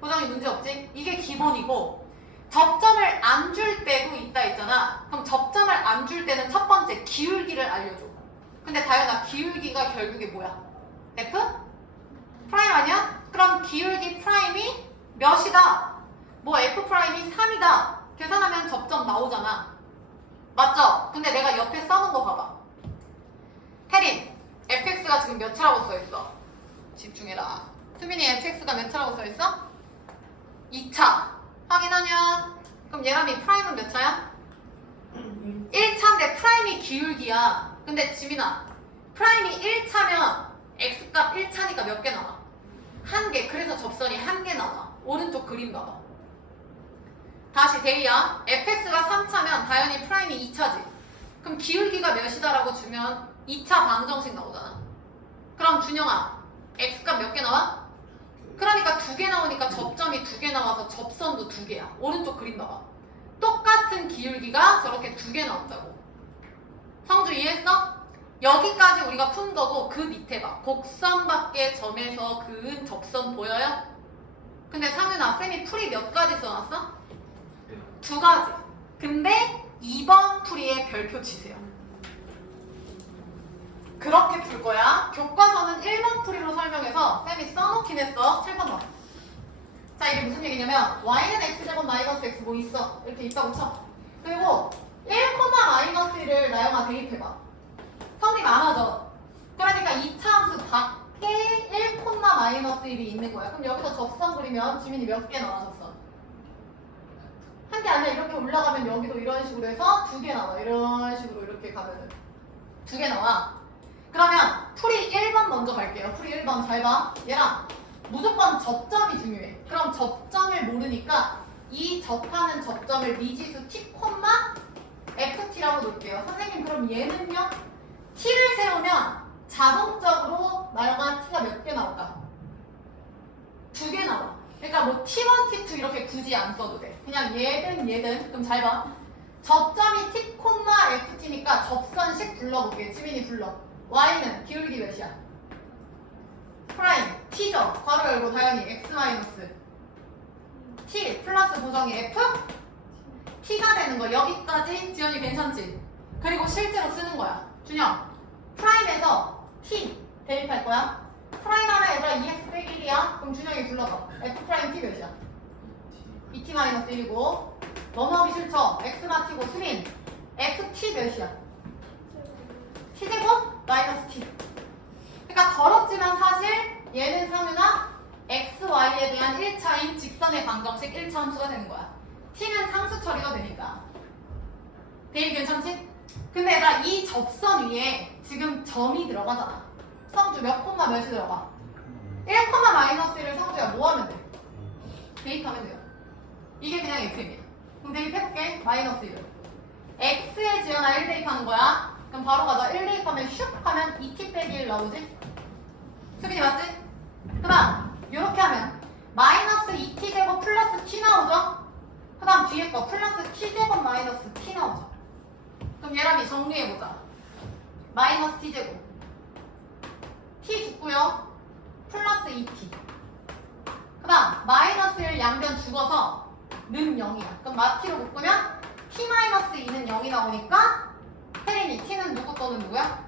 보정이 문제 없지? 이게 기본이고 접점을 안 줄 때도 있다 있잖아. 그럼 접점을 안 줄 때는 첫 번째 기울기를 알려줘. 근데 다현아, 기울기가 결국에 뭐야? F? 프라임 아니야? 그럼 기울기 프라임이 몇이다? 뭐 F 프라임이 3이다. 계산하면 접점 나오잖아. 맞죠? 근데 내가 옆에 써놓은 거 봐봐. 혜린, fx가 지금 몇 차라고 써있어? 집중해라. 수민이 fx가 몇 차라고 써있어? 2차. 확인하냐? 그럼 얘람이 프라임은 몇 차야? 1차인데 프라임이 기울기야. 근데 지민아, 프라임이 1차면 x값 1차니까 몇 개 나와? 1개. 그래서 접선이 1개 나와. 오른쪽 그림 봐봐. 다시 데이야. fx가 3차면 다현이 프라임이 2차지. 그럼 기울기가 몇이다라고 주면 2차 방정식 나오잖아. 그럼 준영아, x값 몇 개 나와? 그러니까 2개 나오니까 접점이 2개 나와서 접선도 2개야. 오른쪽 그림 봐봐. 똑같은 기울기가 저렇게 2개 나온다고. 성주 이해했어? 여기까지 우리가 푼 거고 그 밑에 봐. 곡선 밖의 점에서 그은 접선 보여요? 근데 상윤아, 쌤이 풀이 몇 가지 써놨어? 2가지. 근데 2번 풀이에 별표 치세요. 그렇게 풀 거야. 교과서는 1번 풀이로 설명해서 쌤이 써놓긴 했어. 7번 봐. 자, 이게 무슨 얘기냐면 y는 x제곱 마이너스 x 뭐 있어? 이렇게 있다고 쳐. 그리고 1, 마이너스 1을 나영아 대입해봐. 성립 안 하죠? 그러니까 2차 함수 밖에 1, 마이너스 1이 있는 거야. 그럼 여기서 접선 그리면 지민이 몇 개 나와 접선? 한 개 아니라 이렇게 올라가면 여기도 이런 식으로 해서 2개 나와. 이런 식으로 이렇게 가면은 2개 나와. 그러면 풀이 1번 먼저 갈게요. 풀이 1번 잘 봐. 얘랑 무조건 접점이 중요해. 그럼 접점을 모르니까 이 접하는 접점을 미지수 t, ft라고 놓을게요. 선생님, 그럼 얘는요? t를 세우면 자동적으로 나영아 t가 몇 개 나올까? 2개 나와. 그러니까 뭐 t1, t2 이렇게 굳이 안 써도 돼. 그냥 얘든 그럼 잘 봐. 접점이 t, ft니까 접선식 불러볼게. 지민이 불러. y는 기울기 몇이야? 프라임 t죠. 괄호 열고 다현이 x 마이너스 t 플러스 보정이 f t가 되는 거. 여기까지 지연이 괜찮지? 그리고 실제로 쓰는 거야. 준영, 프라임에서 t 대입할 거야. 프라임 하나 얘들아 2x 빼기 1이야. 그럼 준영이 불러봐. f 프라임 t 몇이야? 2t 마이너스 1이고 넘어가기 싫죠? x가 t고 수민 ft 몇이야? t제곱 마이너스 t. 그러니까 더럽지만 사실 얘는 상윤아 x, y에 대한 1차인 직선의 방정식 1차 함수가 되는 거야. t는 상수 처리가 되니까. 대입 괜찮지? 근데 얘들아 이 접선 위에 지금 점이 들어가잖아. 성주 몇 콤마 몇이 들어가? 1, 마이너스 1을 성주야 뭐 하면 돼? 대입하면 돼요. 이게 그냥 x입니다. 그럼 대입해볼게. 마이너스 1을 x에 지연아 1 대입하는 거야. 그럼 바로 가자. 1 대입하면 슉 하면 2t 빼기 1 나오지? 수빈이 맞지? 그 다음 이렇게 하면 마이너스 2t 제곱 플러스 t 나오죠? 그 다음 뒤에 거 플러스 t 제곱 마이너스 t 나오죠? 그럼 얘랑이 정리해보자. 마이너스 t 제곱 t 죽고요. 플러스 2t. 그 다음 마이너스 1 양변 죽어서 는 0이야. 그럼 마t로 묶으면 t 마이너스 2는 0이 나오니까 혜린이 t는 누구 또는 누구야?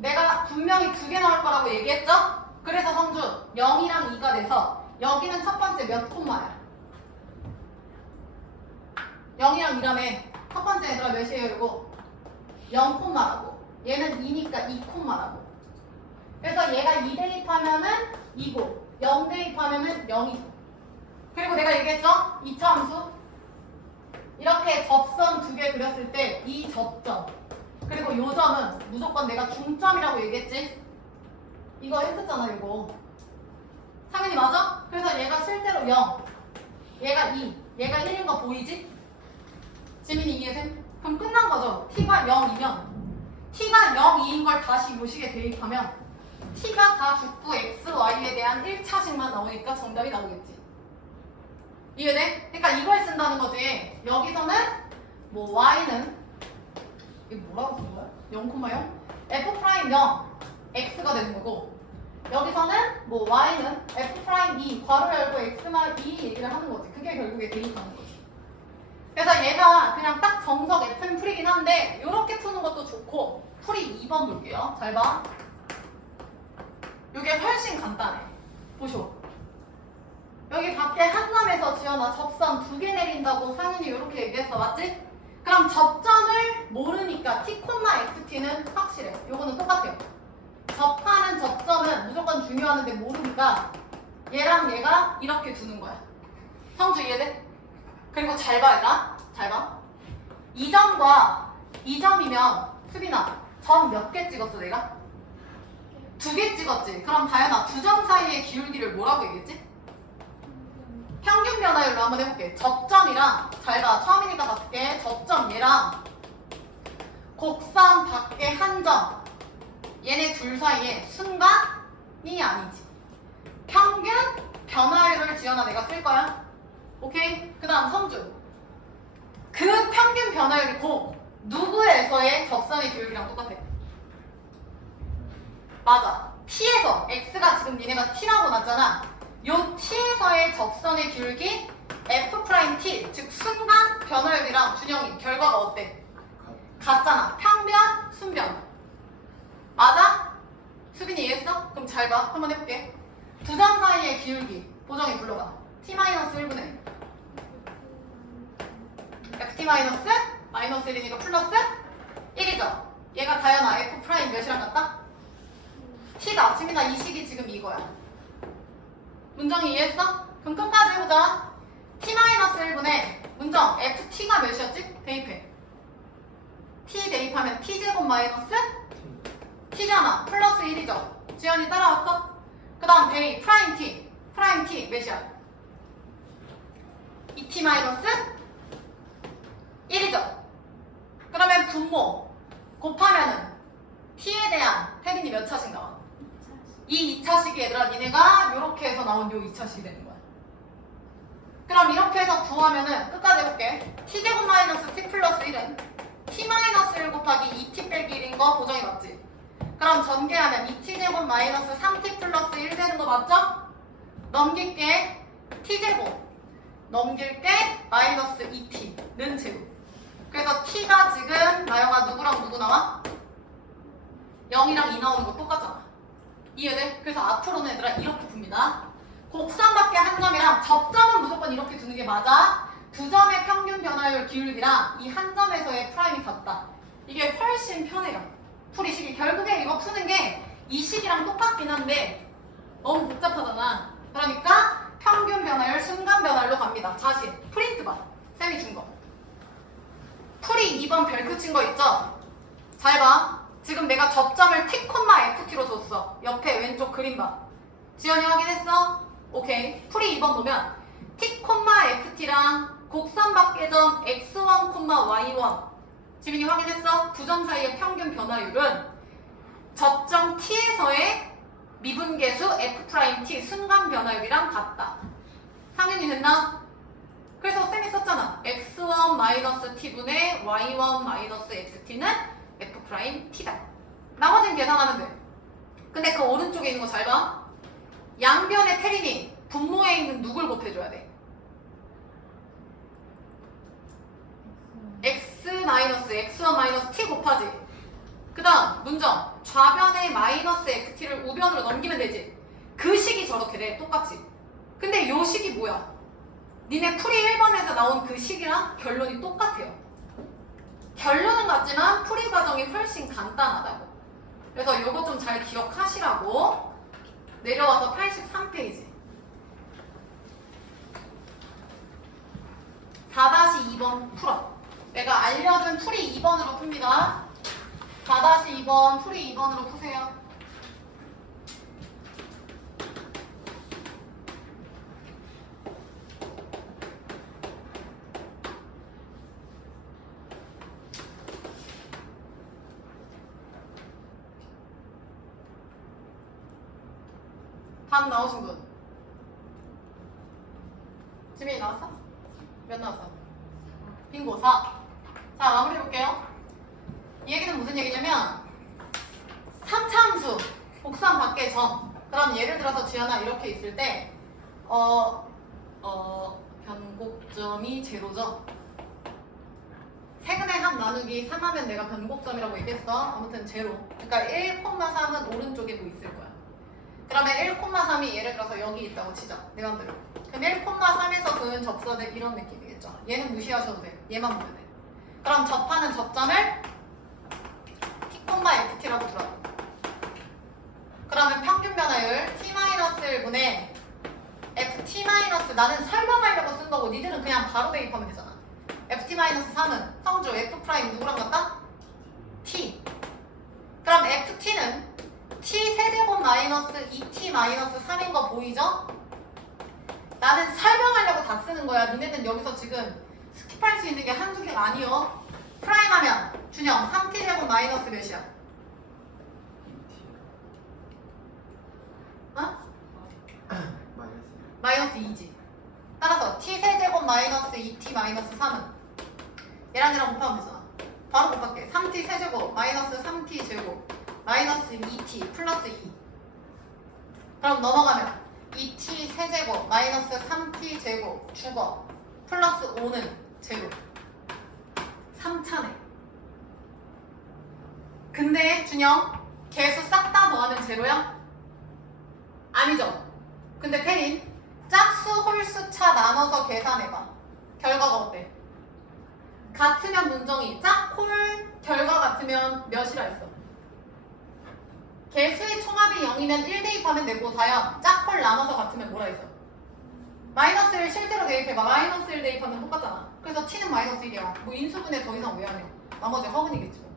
내가 분명히 2개 나올 거라고 얘기했죠? 그래서 성준 0이랑 2가 돼서 여기는 첫 번째 몇 콤마야? 0이랑 2라며. 첫 번째 얘들아 몇이에요? 이거 0 콤마라고. 얘는 2니까 2 콤마라고. 그래서 얘가 2 대입하면은 2고 0 대입하면은 0이고. 그리고 내가 얘기했죠? 2차 함수. 이렇게 접선 두 개 그렸을 때 이 접점 그리고 요 점은 무조건 내가 중점이라고 얘기했지? 이거 했었잖아 이거. 상현이 맞아? 그래서 얘가 실제로 0, 얘가 2, 얘가 1인 거 보이지? 지민이 이해돼? 그럼 끝난 거죠. t가 0이면 t가 0, 2인 걸 다시 요식에 대입하면 t가 다 죽고 x, y에 대한 1차식만 나오니까 정답이 나오겠지. 이해돼? 그러니까 이걸 쓴다는 거지. 여기서는 뭐 y는 이거 뭐라고 쓴 거야? 0,0 f 프라임 0 x가 되는 거고 여기서는 뭐 y는 f 프라임 2 괄호 열고 x마 2 얘기를 하는 거지. 그게 결국에 대입하는 거지. 그래서 얘가 그냥 딱 정석 fn 풀이긴 한데 이렇게 푸는 것도 좋고 풀이 2번 볼게요. 잘 봐. 이게 훨씬 간단해. 보쇼. 여기 밖에 한점에서 지연아 접선 두 개 내린다고 상윤이 이렇게 얘기했어. 맞지? 그럼 접점을 모르니까 t, ft는 확실해. 요거는 똑같아요. 접하는 접점은 무조건 중요하는데 모르니까 얘랑 얘가 이렇게 두는 거야. 성주 이해돼? 그리고 잘 봐 얘들아. 잘 봐. 2점과 2점이면 수빈아 점 몇 개 찍었어 내가? 2개 찍었지. 그럼 다현아 2점 사이의 기울기를 뭐라고 얘기했지? 평균 변화율로 한번 해볼게. 접점이랑 잘 봐. 처음이니까 봤을게. 접점 얘랑 곡선 밖에 한 점 얘네 둘 사이에 순간이 아니지. 평균 변화율을 지연아 내가 쓸 거야. 오케이? 그 다음 성주. 그 평균 변화율이 곧 누구에서의 접선의 기울기랑 똑같아. 맞아. t에서 x가 지금 니네가 t라고 놨잖아. 요 t에서의 접선의 기울기 f't 즉 순간 변화율이랑 준영이 결과가 어때? 같잖아. 평변, 순변. 맞아? 수빈이 이해했어? 그럼 잘 봐. 한번 해볼게. 두 점 사이의 기울기 보정이 불러봐. t-1분의 ft-1이니까 플러스 1이죠. 얘가 다연아 f' 몇이랑 같다? t다. 지민아 이 식이 지금 이거야. 문정이 이해했어? 그럼 끝까지 해보자. t-1분의 문정 ft가 몇이었지? 대입해. t 대입하면 t제곱 마이너스 t잖아. 플러스 1이죠. 지연이 따라왔어? 그 다음 대입 프라임 t. 프라임 t 몇이야? 2t 마이너스 1이죠. 그러면 분모 곱하면은 t에 대한 태빈이 몇 차씩 나와? 이 2차식이 얘들아 니네가 이렇게 해서 나온 요 2차식이 되는 거야. 그럼 이렇게 해서 구하면은 끝까지 해볼게. t제곱 마이너스 t 플러스 1은 t 마이너스 1 곱하기 2t 빼기 1인 거 보정이 맞지? 그럼 전개하면 2t제곱 마이너스 3t 플러스 1 되는 거 맞죠? 넘길게 t제곱 넘길게 마이너스 2t는 제곱. 그래서 t가 지금 나영아 누구랑 누구 나와? 0이랑 2 나오는 거 똑같잖아. 이해돼? 그래서 앞으로는 얘들아 이렇게 둡니다. 곡선밖에 한 점이랑 접점은 무조건 이렇게 두는 게 맞아. 두 점의 평균 변화율 기울기랑 이 한 점에서의 프라임이 같다. 이게 훨씬 편해요. 풀이 식이. 결국에 이거 푸는 게 이 식이랑 똑같긴 한데 너무 복잡하잖아. 그러니까 평균 변화율, 순간 변화율로 갑니다. 자신. 프린트 봐. 쌤이 준 거. 풀이 2번 별표 친 거 있죠? 잘 봐. 지금 내가 접점을 t, ft로 줬어. 옆에 왼쪽 그림 봐. 지연이 확인했어? 오케이. 풀이 2번 보면 t, ft랑 곡선 밖의 점 x1, y1 지민이 확인했어? 두 점 사이의 평균 변화율은 접점 t에서의 미분계수 f't 순간 변화율이랑 같다. 상현이 됐나? 그래서 쌤이 썼잖아. x1 t분의 y1 xt는 f't다. 나머지는 계산하면 돼. 근데 그 오른쪽에 있는 거 잘 봐. 양변의 태림이 분모에 있는 누굴 곱해줘야 돼? x-x1 t 곱하지. 그 다음 문정 좌변의 마이너스 xt를 우변으로 넘기면 되지. 그 식이 저렇게 돼. 똑같이. 근데 요 식이 뭐야? 니네 풀이 1번에서 나온 그 식이랑 결론이 똑같아요. 결론은 같지만 풀이 과정이 훨씬 간단하다고. 그래서 요거 좀 잘 기억하시라고. 내려와서 83페이지. 4-2번 풀어. 내가 알려준 풀이 2번으로 풉니다. 4-2번 풀이 2번으로 푸세요. 답 나오신 분? 지민이 나왔어? 몇 나왔어? 빙고 4. 자, 마무리 해볼게요. 이 얘기는 무슨 얘기냐면 3차함수 복수함 밖의 점. 그럼 예를 들어서 지연아 이렇게 있을 때 변곡점이 제로죠. 세근의 합 나누기 3하면 내가 변곡점이라고 얘기했어. 아무튼 제로. 그러니까 1,3은 오른쪽에 뭐 있을 거야. 그러면 1,3이 예를 들어서 여기 있다고 치자. 내 맘대로. 그럼 1,3에서 그은 접선은 이런 느낌이겠죠. 얘는 무시하셔도 돼. 얘만 보면 돼. 그럼 접하는 접점을 t,ft라고 두라. 그러면 평균 변화율 t-1분의 ft- 나는 설명하려고 쓴 거고 니들은 그냥 바로 대입하면 되잖아. ft-3은 성주 f' 누구랑 같다? t. 그럼 ft는 t 세제곱 마이너스 2t 마이너스 3인 거 보이죠? 나는 설명하려고 다 쓰는 거야. 니네는 여기서 지금 스킵할 수 있는 게 한두 개가 아니요. 프라임 하면 준영 3t 제곱 마이너스 몇이야? 어? 마이너스 2지. 따라서 t 세제곱 마이너스 2t 마이너스 3은 얘랑 얘랑 곱하면 되잖아. 바로 곱할게. 3t 세제곱 마이너스 3t 제곱 마이너스 2t 플러스 2. 그럼 넘어가면 2t 세제곱 마이너스 3t 제곱 죽어 플러스 5는 제로. 3차네. 근데 준영 개수 싹 다 더하면 제로야? 아니죠. 근데 태린 짝수 홀수 차 나눠서 계산해봐. 결과가 어때? 같으면 문정이 짝홀 결과 같으면 몇이라 했어? 개수의 총합이 0이면 1 대입하면 되고 다야 짝홀 나눠서 같으면 뭐라 했어? 마이너스를 실제로 대입해봐. 마이너스 1 대입하면 똑같잖아. 그래서 t는 마이너스 1이야. 뭐 인수분해 더 이상 왜 안 해? 나머지 허근이겠지 뭐.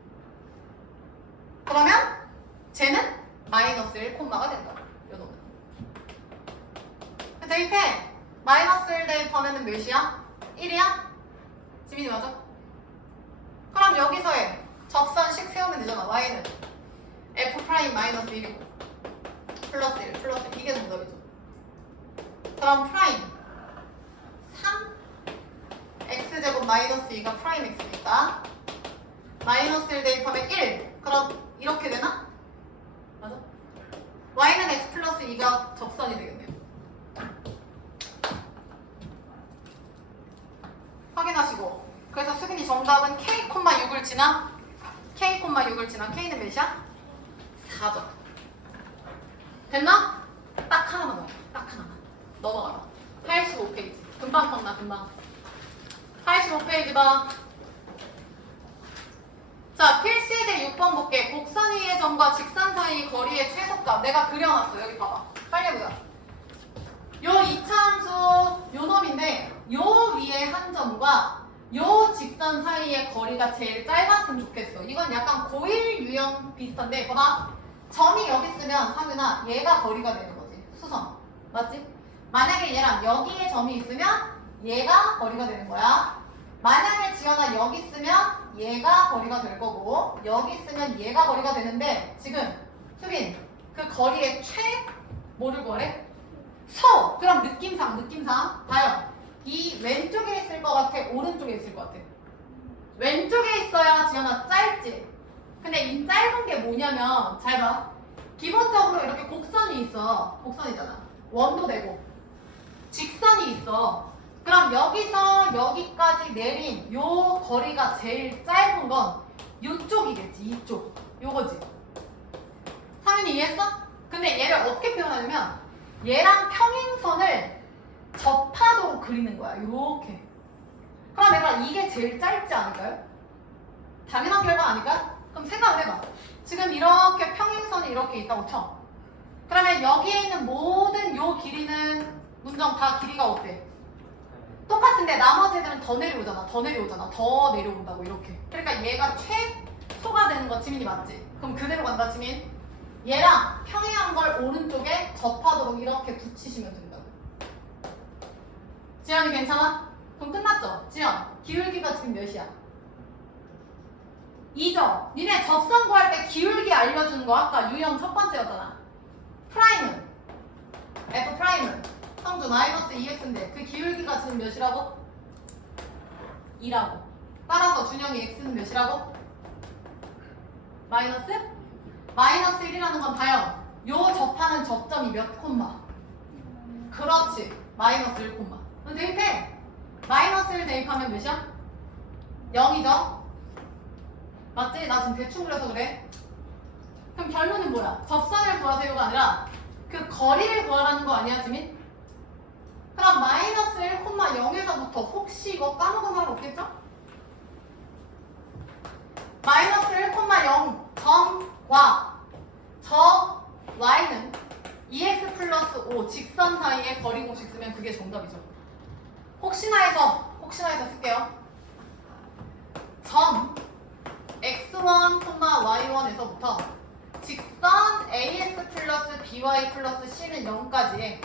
그러면 쟤는 마이너스 1 콤마가 된다. 요 놈은. 대입해. 마이너스 1 대입하면 몇이야? 1이야? 지민이 맞아? 그럼 여기서의 접선식 세우면 되잖아. y는 f 프라임 마이너스 1이고 플러스 1 플러스 1 이게 정답이죠. 그럼 프라임 3 x제곱 마이너스 2가 프라임 x니까 마이너스 1 대입하면 1. 그럼 이렇게 되나? 맞아? y는 x 플러스 2가 접선이 되겠네요. 확인하시고. 그래서 수빈이 정답은 k,6을 지나 k,6을 지나 k는 몇이야? 4점. 됐나? 딱 하나만 넣어. 딱 하나만. 넘어가라. 85페이지. 금방 펑나 금방. 85페이지다. 자, 필수예제 6번 볼게. 곡선 위의 점과 직선 사이 거리의 최소값. 내가 그려놨어. 여기 봐봐. 빨리 보자. 요 이차함수 요 놈인데 요 위에 한 점과 요 직선 사이의 거리가 제일 짧았으면 좋겠어. 이건 약간 고일 유형 비슷한데 봐봐. 점이 여기 있으면 상윤아 얘가 거리가 되는 거지. 수선. 맞지? 만약에 얘랑 여기에 점이 있으면 얘가 거리가 되는 거야. 만약에 지연아 여기 있으면 얘가 거리가 될 거고 여기 있으면 얘가 거리가 되는데 지금 수빈 그 거리의 뭐를 구하래? 서! 그럼 느낌상 봐요. 이 왼쪽에 있을 것 같아? 오른쪽에 있을 것 같아? 왼쪽에 있어야 지연아 짧지? 근데 이 짧은 게 뭐냐면 잘 봐. 기본적으로 이렇게 곡선이 있어. 곡선이잖아. 원도 되고 직선이 있어. 그럼 여기서 여기까지 내린 요 거리가 제일 짧은 건 이쪽이겠지. 이쪽. 요거지. 상윤이 이해했어? 근데 얘를 어떻게 표현하냐면 얘랑 평행선을 접하도록 그리는 거야. 요렇게. 그럼 얘가 이게 제일 짧지 않을까요? 당연한 결과 아닐까? 그럼 생각을 해봐. 지금 이렇게 평행 곡선이 이렇게 있다고 쳐. 그러면 여기에 있는 모든 요 길이는 문정 다 길이가 어때? 똑같은데 나머지 애들은 더 내려오잖아. 더 내려오잖아. 더 내려온다고 이렇게. 그러니까 얘가 최소가 되는 거 지민이 맞지? 그럼 그대로 간다 지민. 얘랑 평행한 걸 오른쪽에 접하도록 이렇게 붙이시면 된다고. 지연이 괜찮아? 그럼 끝났죠? 지연 기울기가 지금 몇이야? 2죠? 니네 접선 구할 때 기울기 알려주는 거 아까 유형 첫 번째였잖아. 프라임은 F 프라임은 성주 마이너스 2x인데 그 기울기가 지금 몇이라고? 2라고. 따라서 준영이 x는 몇이라고? 마이너스? 마이너스 1이라는 건 봐요. 요 접하는 접점이 몇 콤마? 그렇지. 마이너스 1 콤마. 그럼 대입해. 마이너스 1 대입하면 몇이야? 0이죠? 맞지? 나 지금 대충 그려서 그래. 그럼 결론은 뭐야? 접선을 구하세요가 아니라 그 거리를 구하라는 거 아니야, 지민? 그럼 마이너스 1, 0에서부터 혹시 이거 까먹은 사람 없겠죠? 마이너스 1, 0 점과 저 y는 2x 플러스 5 직선 사이의 거리 공식 쓰면 그게 정답이죠. 혹시나 해서 쓸게요. 점 x1, y1에서부터 직선 ax 플러스 by 플러스 c는 0까지의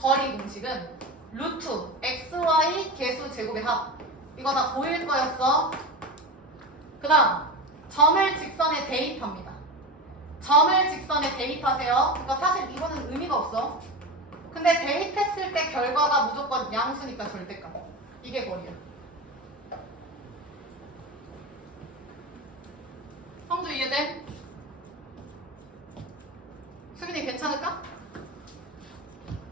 거리 공식은 루트 xy 개수 제곱의 합. 이거 다 보일 거였어. 그 다음 점을 직선에 대입합니다. 점을 직선에 대입하세요. 그러니까 사실 이거는 의미가 없어. 근데 대입했을 때 결과가 무조건 양수니까 절대값. 이게 거리야. 성주 이해돼? 수빈이 괜찮을까?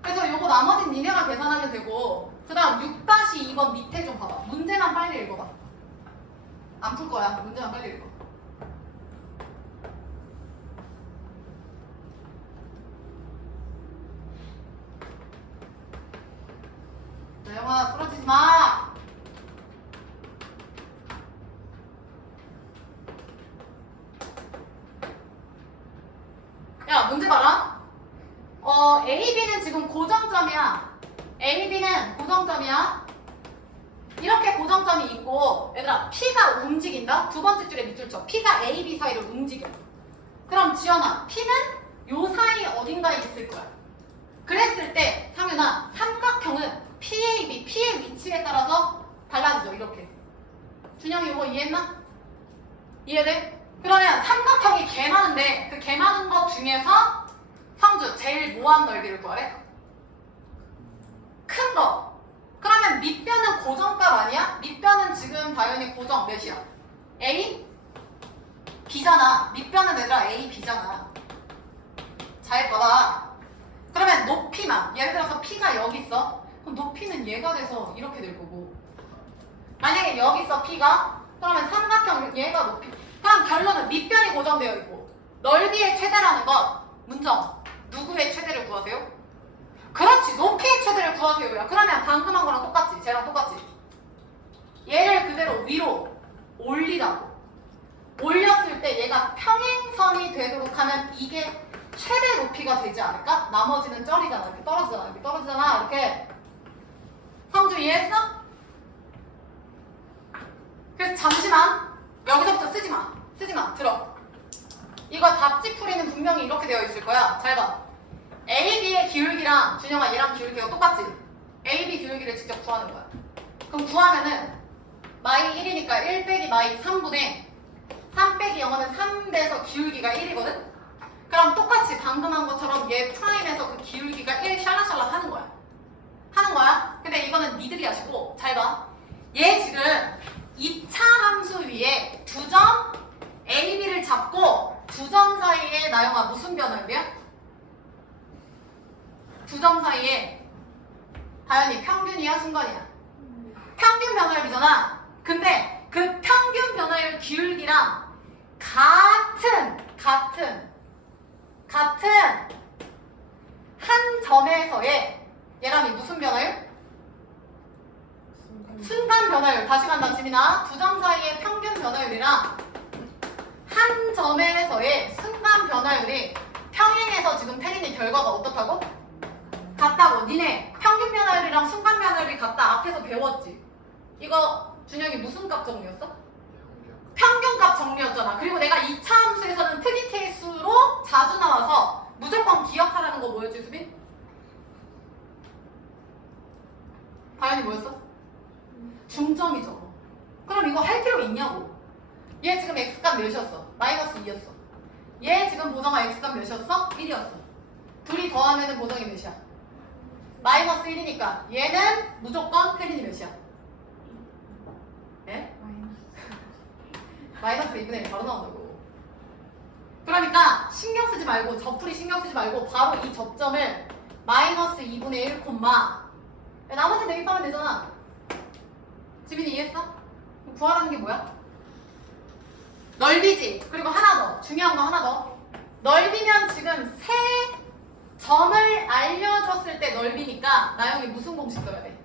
그래서 요거 나머진 니네가 계산하면 되고 그 다음 6-2번 밑에 좀 봐봐. 문제만 빨리 읽어봐. 안 풀 거야. 문제만 빨리 읽어. 나영아 쓰러지지 마. 야 문제 봐라. A, B는 지금 고정점이야. A, B는 고정점이야. 이렇게 고정점이 있고 얘들아 P가 움직인다. 두 번째 줄에 밑줄 쳐. P가 A, B 사이를 움직여. 그럼 지연아 P는 요 사이 어딘가에 있을 거야. 그랬을 때 상윤아 삼각형은 PAB, P의 위치에 따라서 달라지죠. 이렇게. 준영이 이거 이해했나? 이해돼? 그러면 삼각형이 개 많은데 그 개 많은 것 중에서 성주 제일 모한 넓이를 구하래? 큰 거. 그러면 밑변은 고정값 아니야? 밑변은 지금 당연히 고정 몇이야? A? B잖아. 밑변은 얘들아 A, B잖아. 잘 봐봐. 그러면 높이만 예를 들어서 P가 여기 있어. 그럼 높이는 얘가 돼서 이렇게 될 거고 만약에 여기 있어 P가 그러면 삼각형 얘가 높이 그럼 결론은 밑변이 고정되어 있고 넓이의 최대라는 건 문정 누구의 최대를 구하세요? 그렇지 높이의 최대를 구하세요야. 그러면 방금 한 거랑 똑같지 쟤랑 똑같지 얘를 그대로 위로 올리라고 올렸을 때 얘가 평행선이 되도록 하면 이게 최대 높이가 되지 않을까? 나머지는 쩔이잖아. 이렇게 떨어지잖아. 이렇게 떨어지잖아. 이렇게. 성주 이해했어? 그래서 잠시만. 여기서부터 쓰지 마. 쓰지 마. 들어. 이거 답지풀이는 분명히 이렇게 되어 있을 거야. 잘 봐. A, B의 기울기랑 준영아 얘랑 기울기가 똑같지? A, B 기울기를 직접 구하는 거야. 그럼 구하면은 마이 1이니까 1 빼기 마이 3분의 3 빼기 0은 3돼서 기울기가 1이거든? 그럼 똑같이 방금 한 것처럼 얘 프라임에서 그 기울기가 1 샬라샬라 하는 거야. 하는 거야. 근데 이거는 니들이 아시고 잘 봐. 얘 지금 2차 함수 위에 두 점 A, B를 잡고 두 점 사이에 나영아 무슨 변화율이야? 두 점 사이에 다현이 평균이야 순간이야? 평균 변화율이잖아. 근데 그 평균 변화율 기울기랑 같은 한 점에서의 얘랑이 무슨 변화율? 순간 변화율. 다시 간다 지민아. 두 점 사이의 평균 변화율이랑 한 점에서의 순간 변화율 변화율이 평행에서 지금 태린이 결과가 어떻다고? 같다고. 니네 평균 변화율이랑 순간 변화율이 같다. 앞에서 배웠지. 이거 준영이 무슨 값 정리였어? 평균값 정리였잖아. 그리고 내가 2차 함수에서는 특이 케이스로 자주 나와서 무조건 기억하라는 거 뭐였지, 수빈? 다현이 뭐였어? 중점이죠. 그럼 이거 할 필요 있냐고. 얘 지금 x값 몇이었어? 마이너스 2였어. 얘 지금 보정아 x값 몇이었어? 1이었어. 둘이 더하면은 보정이 몇이야? 마이너스 1이니까 얘는 무조건 태린이 몇이야? 예? 마이너스 2분의 1 바로 나온다고. 그러니까 신경 쓰지 말고 접풀이 신경 쓰지 말고 바로 이 접점을 마이너스 2분의 1 콤마 나머지 대입하면 되잖아. 지민이 이해했어? 구하라는 게 뭐야? 넓이지. 그리고 하나 더. 중요한 거 하나 더. 넓이면 지금 세 점을 알려줬을 때 넓이니까 나영이 무슨 공식 써야 돼?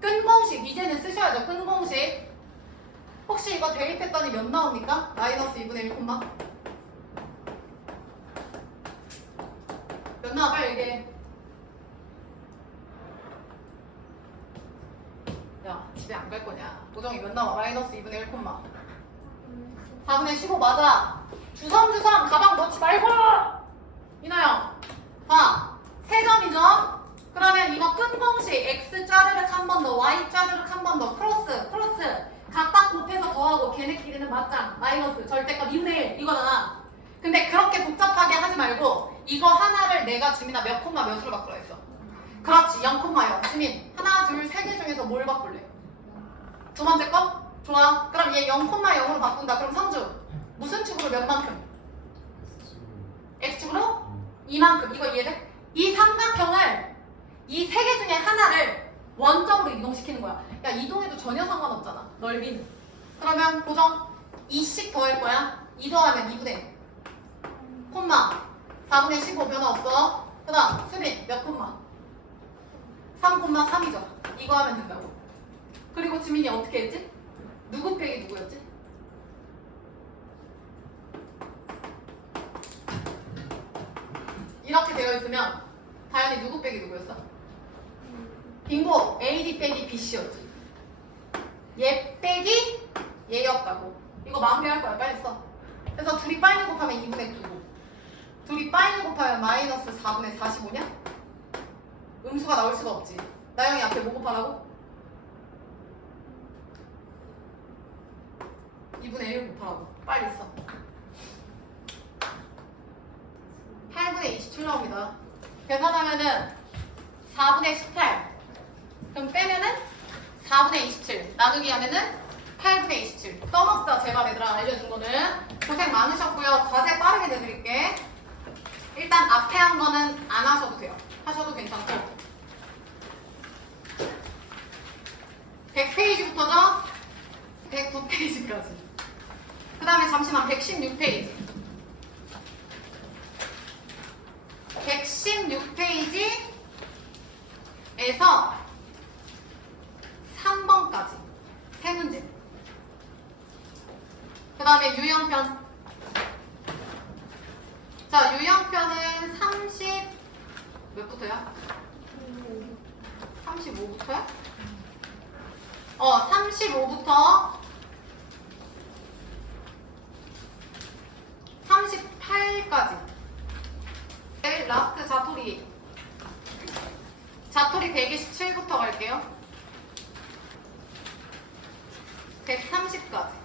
끈 공식. 이제는 쓰셔야죠. 끈 공식. 혹시 이거 대입했더니 몇 나옵니까? 마이너스 2분의 1 콤마 몇 나와? 빨리 얘기해. 야, 집에 안 갈 거냐? 보정이 몇 나와? 마이너스 2분의 1 콤마 4분의 15 맞아. 주섬주섬 가방 넣지 말고! 이나영 봐. 세 점이죠? 그러면 이거 끈 공식 x 짜르륵 한 번 더, y 짜르륵 한 번 더, 크로스 각각 곱해서 더하고 걔네끼리는 맞짱 마이너스 절대값 2분의 1 이거잖아. 근데 그렇게 복잡하게 하지 말고 이거 하나를 내가 지민아 몇 콤마 몇으로 바꾸라 했어? 그렇지 0,0. 지민 하나 둘 세 개 중에서 뭘 바꿀래? 두 번째 거? 좋아. 그럼 얘 0,0으로 바꾼다. 그럼 성주 무슨 축으로 몇 만큼? x축으로? 이만큼. 이거 이해돼? 이 삼각형을 이 세 개 중에 하나를 원점으로 이동시키는 거야. 야 이동해도 전혀 상관없잖아. 넓이는. 그러면 보정 2씩 더할 거야. 2 더하면 2분의 1 콤마 4분의 15 변화 없어. 그 다음 수빈 몇 콤마? 3,3이죠. 이거 하면 된다고. 그리고 지민이 어떻게 했지? 누구 빼기 누구였지? 이렇게 되어 있으면 다현이 누구 빼기 누구였어? 빙고 AD 빼기 BC였지. 얘 빼기 얘였다고. 이거 마무리할 거야. 빨리 써. 그래서 둘이 빨리 곱하면 2분의 9고 둘이 빨리 곱하면 마이너스 4분의 45냐? 음수가 나올 수가 없지. 나영이 앞에 뭐 곱하라고? 2분의 1 곱하라고. 빨리 써. 8분의 27 나옵니다. 계산하면은 4분의 18. 그럼 빼면은 4분의 27. 나누기 하면은 8분의 27. 써먹자 제발 얘들아. 알려준 거는. 고생 많으셨고요. 과제 빠르게 내드릴게. 일단 앞에 한 거는 안 하셔도 돼요. 하셔도 괜찮고 100페이지부터죠? 109페이지까지. 그 다음에 잠시만 116페이지. 116페이지에서 3번까지 세 문제. 그 다음에 유형편. 자, 유형편은 30 몇부터야? 35부터야? 35부터 38까지. 라스트 자토리. 자토리 127부터 갈게요. 130까지.